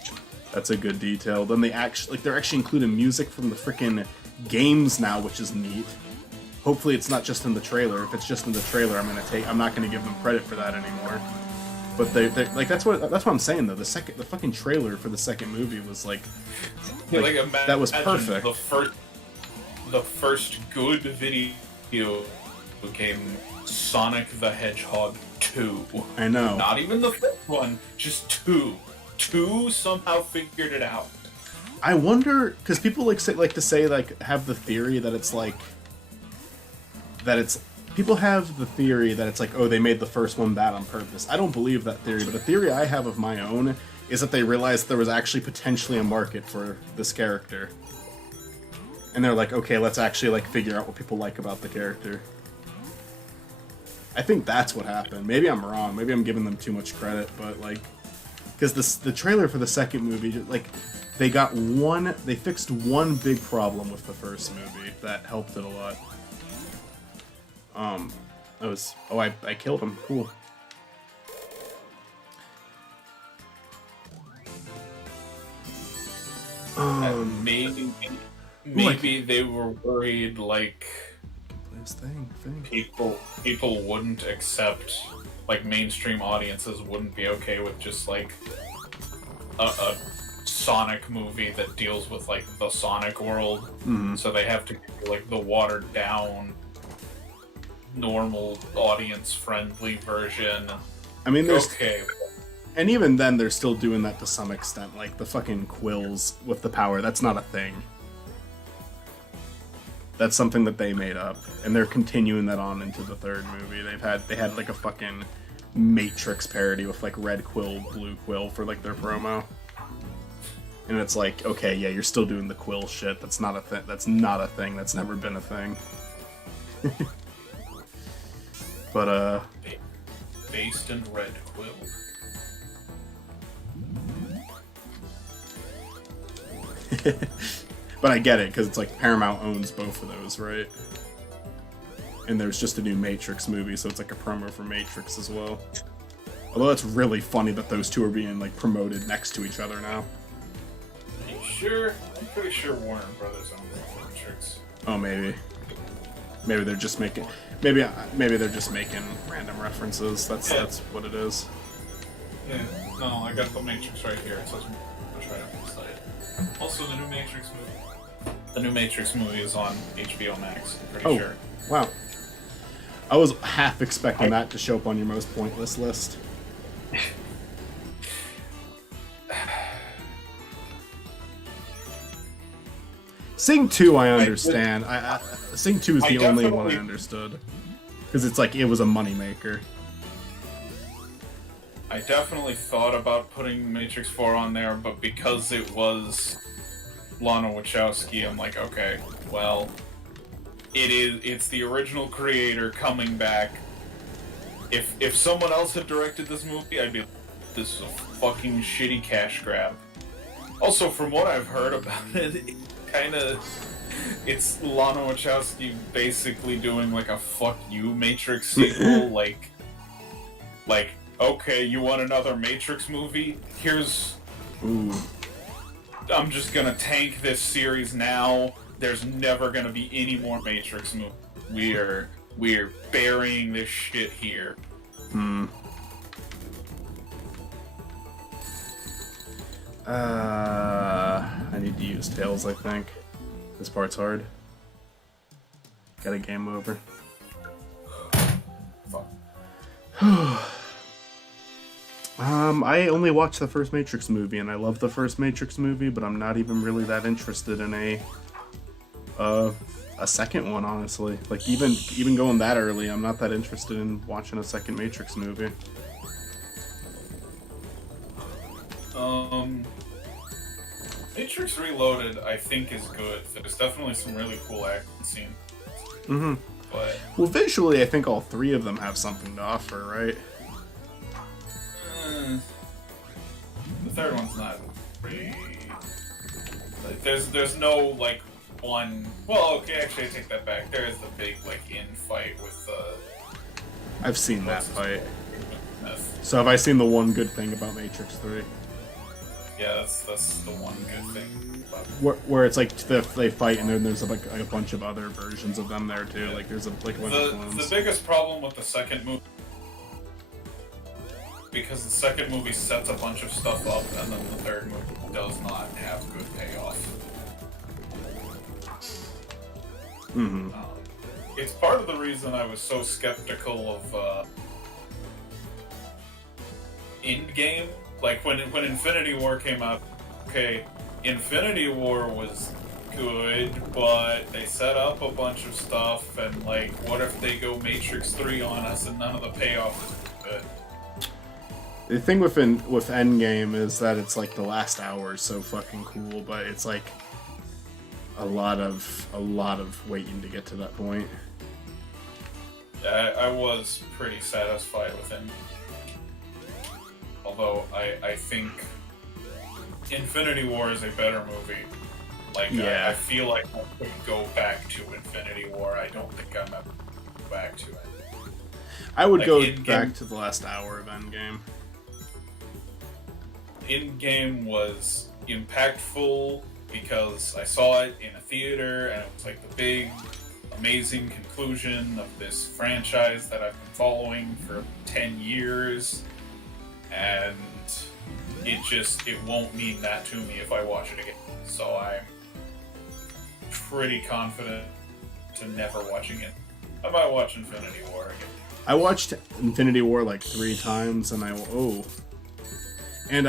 a good detail. Then they're actually including music from the frickin' games now, which is neat. Hopefully it's not just in the trailer. If it's just in the trailer, I'm not gonna give them credit for that anymore. But they like that's what I'm saying though. The fucking trailer for the second movie was like that was perfect. the first good video game, Sonic the Hedgehog 2. I know. Not even the fifth one, just 2. 2 somehow figured it out. I wonder, because people like to say have the theory that it's like that it's people have the theory that it's like, oh, they made the first one bad on purpose. I don't believe that theory, but the theory I have of my own is that they realized there was actually potentially a market for this character, and they're like, okay, let's actually like figure out what people like about the character. I think that's what happened. Maybe I'm wrong. Maybe I'm giving them too much credit, but like, because the trailer for the second movie, like, they fixed one big problem with the first movie that helped it a lot. I killed him. Cool. Maybe they were worried, like, this thing. people wouldn't accept, like, mainstream audiences wouldn't be okay with just like a Sonic movie that deals with like the Sonic world. Mm-hmm. So they have to do like the watered down, normal audience friendly version. I mean, there's okay. And even then, they're still doing that to some extent. Like the fucking quills with the power, that's not a thing. That's something that they made up, and they're continuing that on into the third movie. They had like a fucking Matrix parody with like red quill, blue quill for like their promo. And it's like, okay, yeah, you're still doing the quill shit. That's not a thing. That's not a thing. That's never been a thing. But based in red quill. But I get it, because it's like Paramount owns both of those, right? And there's just a new Matrix movie, so it's like a promo for Matrix as well. Although it's really funny that those two are being like promoted next to each other now. Are you sure? I'm pretty sure Warner Brothers owns Matrix. Oh, maybe. Maybe they're just making. Maybe they're just making random references. That's what it is. Yeah. No, I got the Matrix right here. It says Matrix right up the side. Also, the new Matrix movie. The new Matrix movie is on HBO Max. I'm pretty sure. Wow. I was half expecting that to show up on your most pointless list. Sing 2, I understand. Sing 2 is the only one I understood. Because it's like, it was a moneymaker. I definitely thought about putting Matrix 4 on there, but because it was Lana Wachowski, I'm like, okay, well, it's the original creator coming back. If someone else had directed this movie, I'd be like, this is a fucking shitty cash grab. Also, from what I've heard about it, it's Lana Wachowski basically doing like a fuck you Matrix sequel, like, okay, you want another Matrix movie? Here's... Ooh. I'm just gonna tank this series now. There's never gonna be any more Matrix movies. We're burying this shit here. I need to use Tails, I think. This part's hard. Got a game over. Fuck. I only watched the first Matrix movie, and I love the first Matrix movie, but I'm not even really that interested in a second one, honestly. Like, even going that early, I'm not that interested in watching a second Matrix movie. Matrix Reloaded, I think, is good. There's definitely some really cool action scenes. Mm-hmm. But well, visually, I think all three of them have something to offer, right? The third one's not pretty. Like, there's no like one. Well, okay, actually, I take that back. There is the big like in-fight with I've seen that fight. Smith. So have I seen the one good thing about Matrix 3? Yeah, that's the one good thing. Where it's like they fight and then there's like a bunch of other versions of them there too. Like there's a bunch of clones. The biggest problem with the second movie, because the second movie sets a bunch of stuff up and then the third movie does not have good payoff. Mm-hmm. It's part of the reason I was so skeptical of Endgame. Like when Infinity War came out, okay, Infinity War was good, but they set up a bunch of stuff, and like, what if they go Matrix 3 on us and none of the payoff is good? The thing with Endgame is that it's like the last hour is so fucking cool, but it's like a lot of waiting to get to that point. I was pretty satisfied with him. Although I think Infinity War is a better movie. Like, yeah. I feel like I could go back to Infinity War. I don't think I'm ever go back to it. I would like go back to the last hour of Endgame. Endgame was impactful because I saw it in a theater, and it was like the big, amazing conclusion of this franchise that I've been following for 10 years, and it won't mean that to me if I watch it again. So I'm pretty confident to never watching it. I might watch Infinity War again. I watched Infinity War like 3 times, and I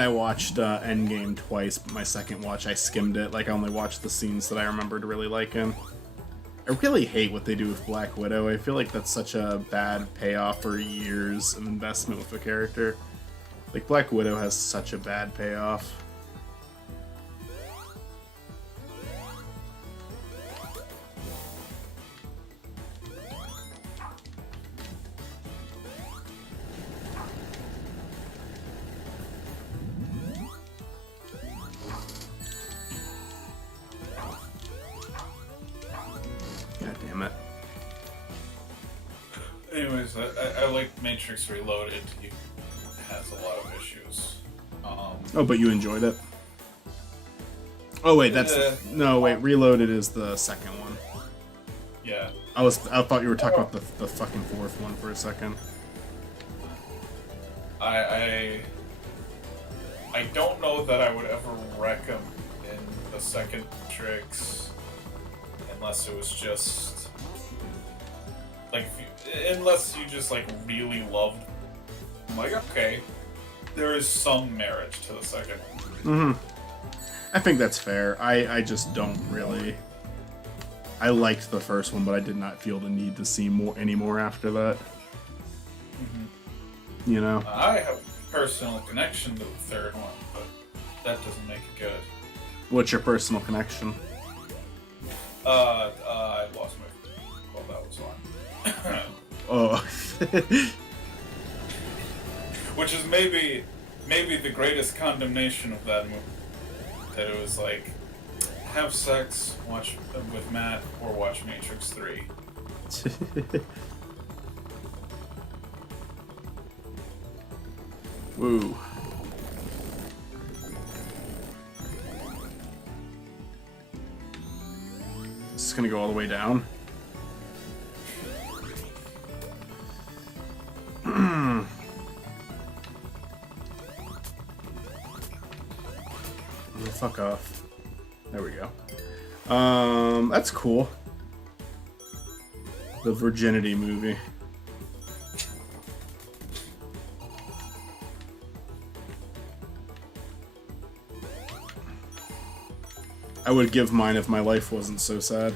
watched Endgame twice. But my second watch, I skimmed it. Like, I only watched the scenes that I remembered really liking. I really hate what they do with Black Widow. I feel like that's such a bad payoff for years of investment with a character. Like, Black Widow has such a bad payoff. God damn it. Anyways, I like Matrix Reloaded. It has a lot of issues. Oh, but you enjoyed it? Oh wait, no wait. Reloaded is the second one. Yeah. I thought you were talking about the fucking fourth one for a second. I don't know that I would ever recommend the second Matrix unless it was just like unless you just like really loved. I'm like, okay, there is some merit to the second one. I think that's fair. I just don't really. I liked the first one, but I did not feel the need to see any more after that. You know? I have a personal connection to the third one, but that doesn't make it good. What's your personal connection? I lost my. Well, that was on. Oh. Which is maybe the greatest condemnation of that movie. That it was like, have sex, watch with Matt, or watch Matrix 3. Woo. This is gonna go all the way down. Fuck off. There we go. That's cool. The Virginity movie. I would give mine if my life wasn't so sad.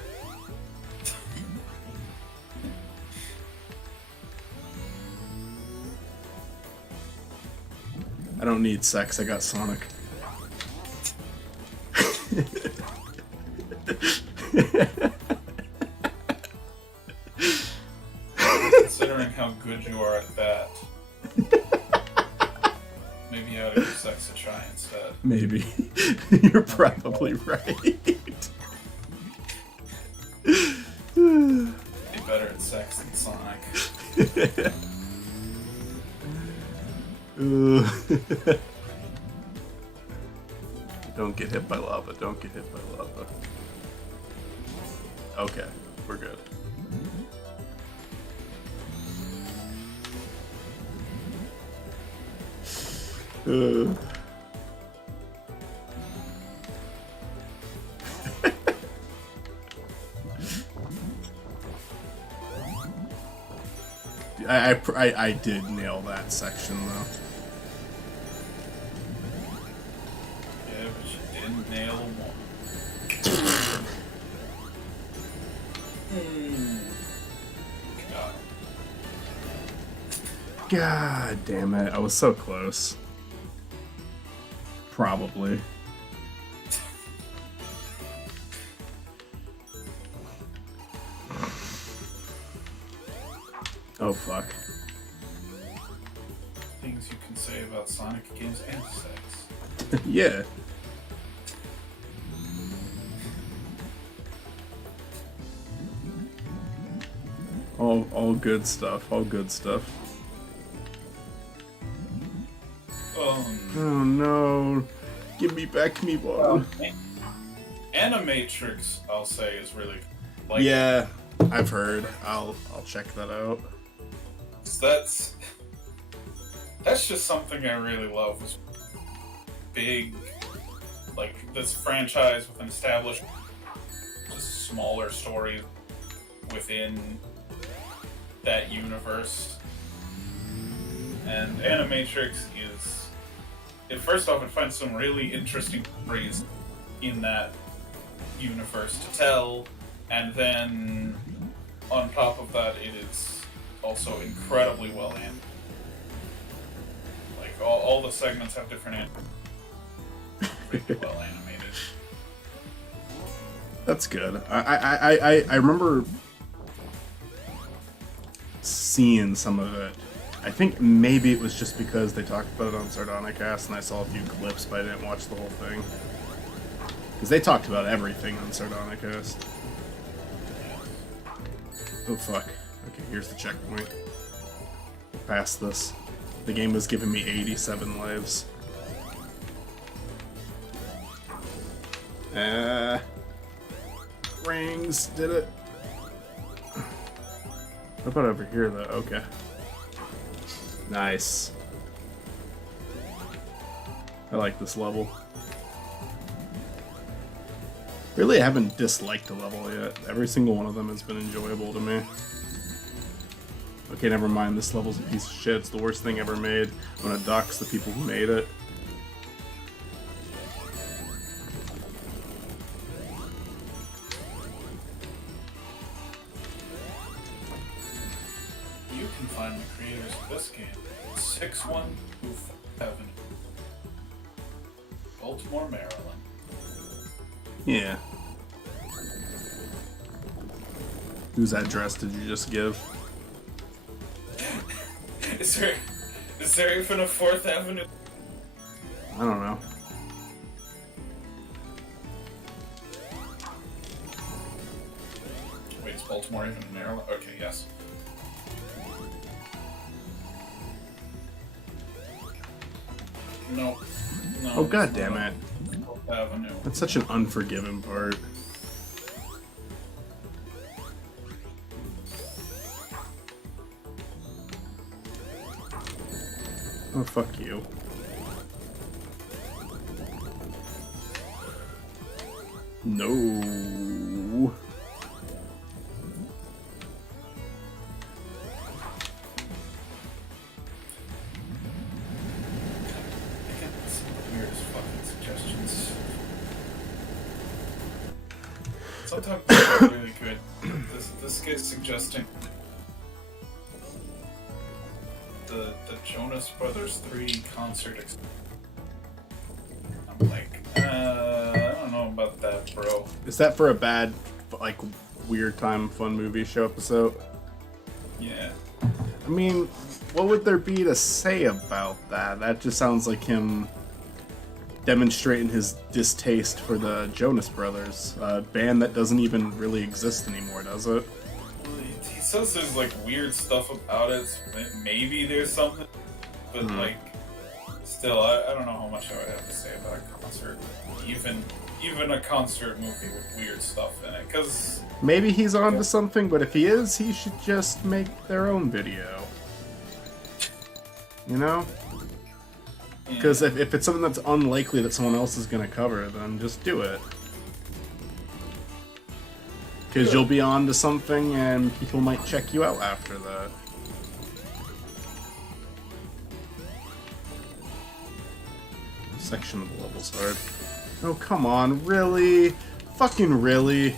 I don't need sex, I got Sonic. Considering how good you are at that, maybe you ought to give sex a try instead. Maybe. You're probably right. Be better at sex than Sonic. Don't get hit by lava. Don't get hit by lava. Okay, we're good. I did nail that section though. Yeah, but you didn't nail them all. God. God damn it! I was so close. Probably. Oh fuck. Things you can say about Sonic games and sex. Yeah. All good stuff. All good stuff. Oh no! Give me back me ball. Animatrix, I'll say, is really like. Yeah, I've heard. I'll check that out. That's just something I really love. Was big, like this franchise with an established, just smaller story within that universe. And Animatrix is, first off, it finds some really interesting stories in that universe to tell, and then on top of that, it is also incredibly well animated. Like all the segments have different really well animated. That's good. I remember seeing some of it. I think maybe it was just because they talked about it on Sardonicast and I saw a few clips, but I didn't watch the whole thing. Because they talked about everything on Sardonicast. Oh fuck. Okay, here's the checkpoint. Past this. The game was giving me 87 lives. Rings, did it? What about over here though? Okay. Nice. I like this level. Really, I haven't disliked a level yet. Every single one of them has been enjoyable to me. Okay, never mind. This level's a piece of shit. It's the worst thing ever made. I'm gonna dox the people who made it. You can find the creators of this game at 61 Avenue, Baltimore, Maryland. Yeah. Whose address did you just give? Is there even a 4th Avenue? I don't know. Wait, is Baltimore even in Maryland? Okay, yes. No. Oh god damn it. 4th Avenue. That's such an unforgiving part. Oh, fuck you. No. Weirdest fucking suggestions. Sometimes they're really good. This guy's suggesting the Jonas Brothers 3 concert. I'm like, I don't know about that, bro. Is that for a bad, like, weird time fun movie show episode? Yeah. I mean, what would there be to say about that? That just sounds like him demonstrating his distaste for the Jonas Brothers, a band that doesn't even really exist anymore, does it? He says there's like weird stuff about it. So maybe there's something, but like, still, I don't know how much I would have to say about a concert. Even a concert movie with weird stuff in it, because maybe he's onto something, but if he is, he should just make their own video. You know? Because if it's something that's unlikely that someone else is going to cover, then just do it. Because you'll be on to something and people might check you out after that. section of the level's hard. Oh, come on, really? Fucking really?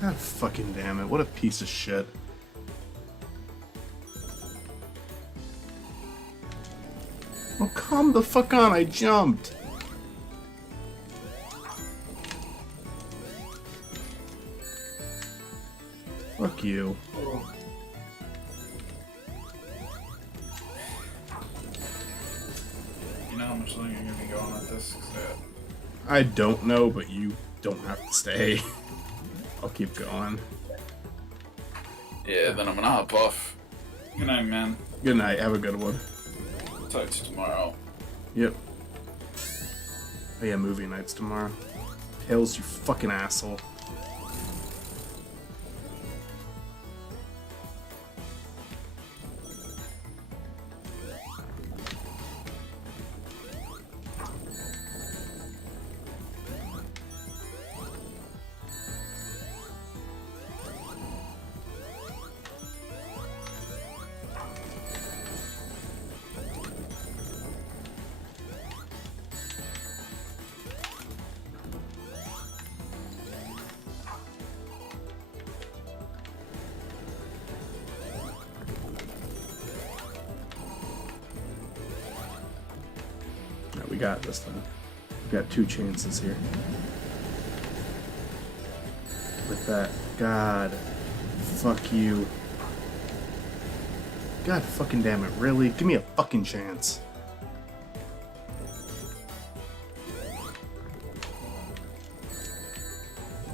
God fucking damn it, what a piece of shit. Oh, come the fuck on, I jumped! Fuck you. You know how much longer you're gonna be going at this? I don't know, but you don't have to stay. I'll keep going. Yeah, then I'm gonna hop off. Good night, man. Good night, have a good one. Talk to you tomorrow. Yep. Oh yeah, movie nights tomorrow. Tails, you fucking asshole. No, we got this time. We got 2 chances here. With that. God. Fuck you. God fucking damn it, really? Give me a fucking chance.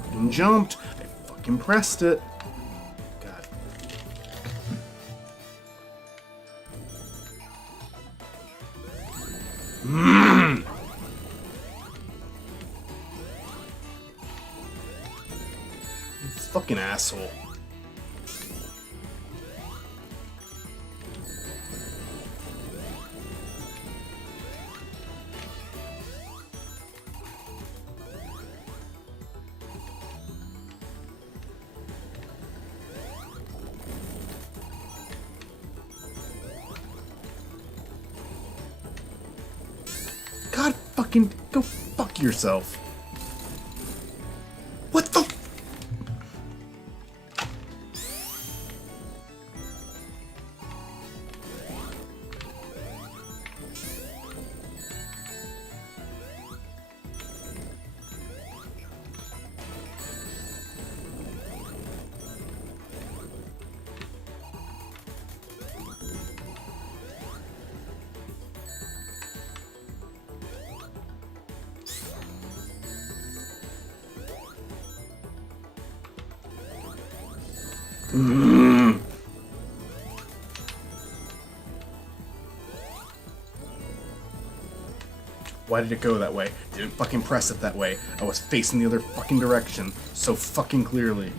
Fucking jumped. I fucking pressed it. God. You fucking asshole. God fucking go fuck yourself. What the Why did it go that way? Didn't fucking press it that way. I was facing the other fucking direction so fucking clearly.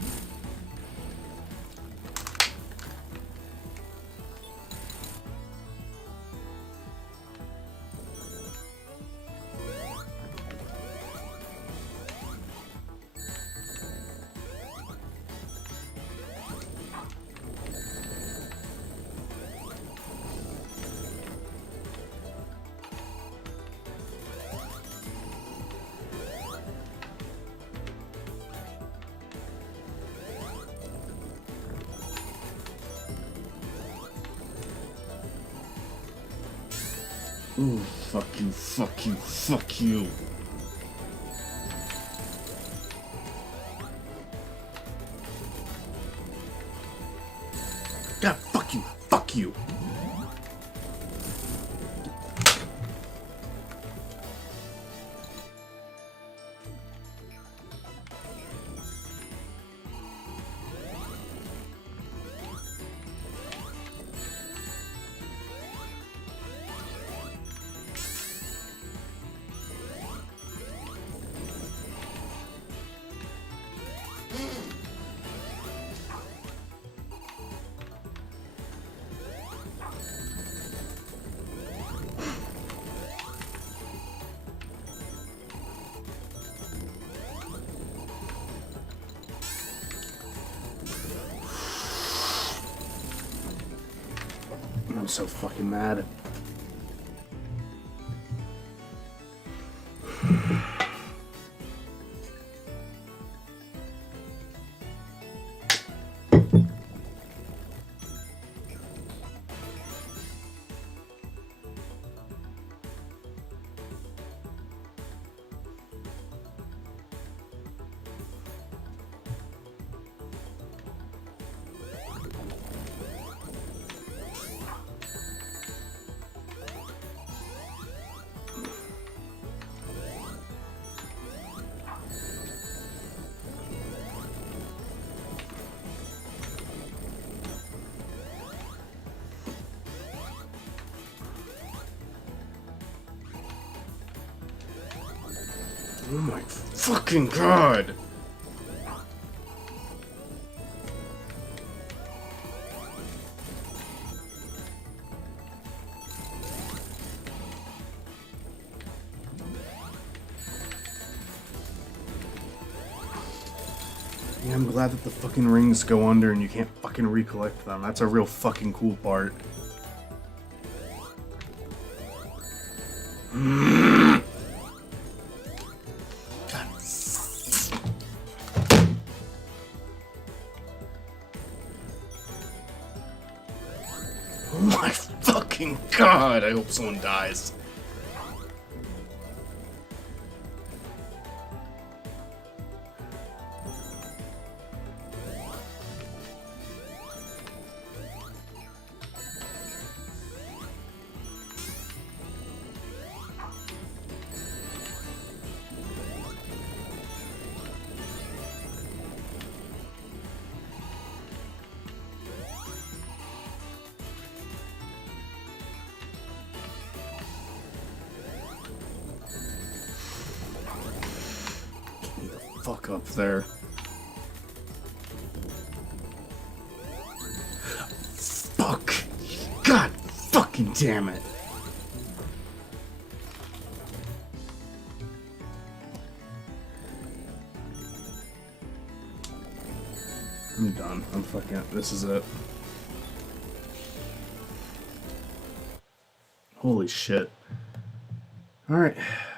Ooh, fuck you, fuck you, fuck you. God, fuck you, fuck you. I'm so fucking mad. Oh my fucking god! Yeah, I'm glad that the fucking rings go under and you can't fucking recollect them. That's a real fucking cool part. Oh my fucking god! I hope someone dies. Fuck up there. Fuck! God fucking damn it! I'm done. I'm fucking. This is it. Holy shit. Alright.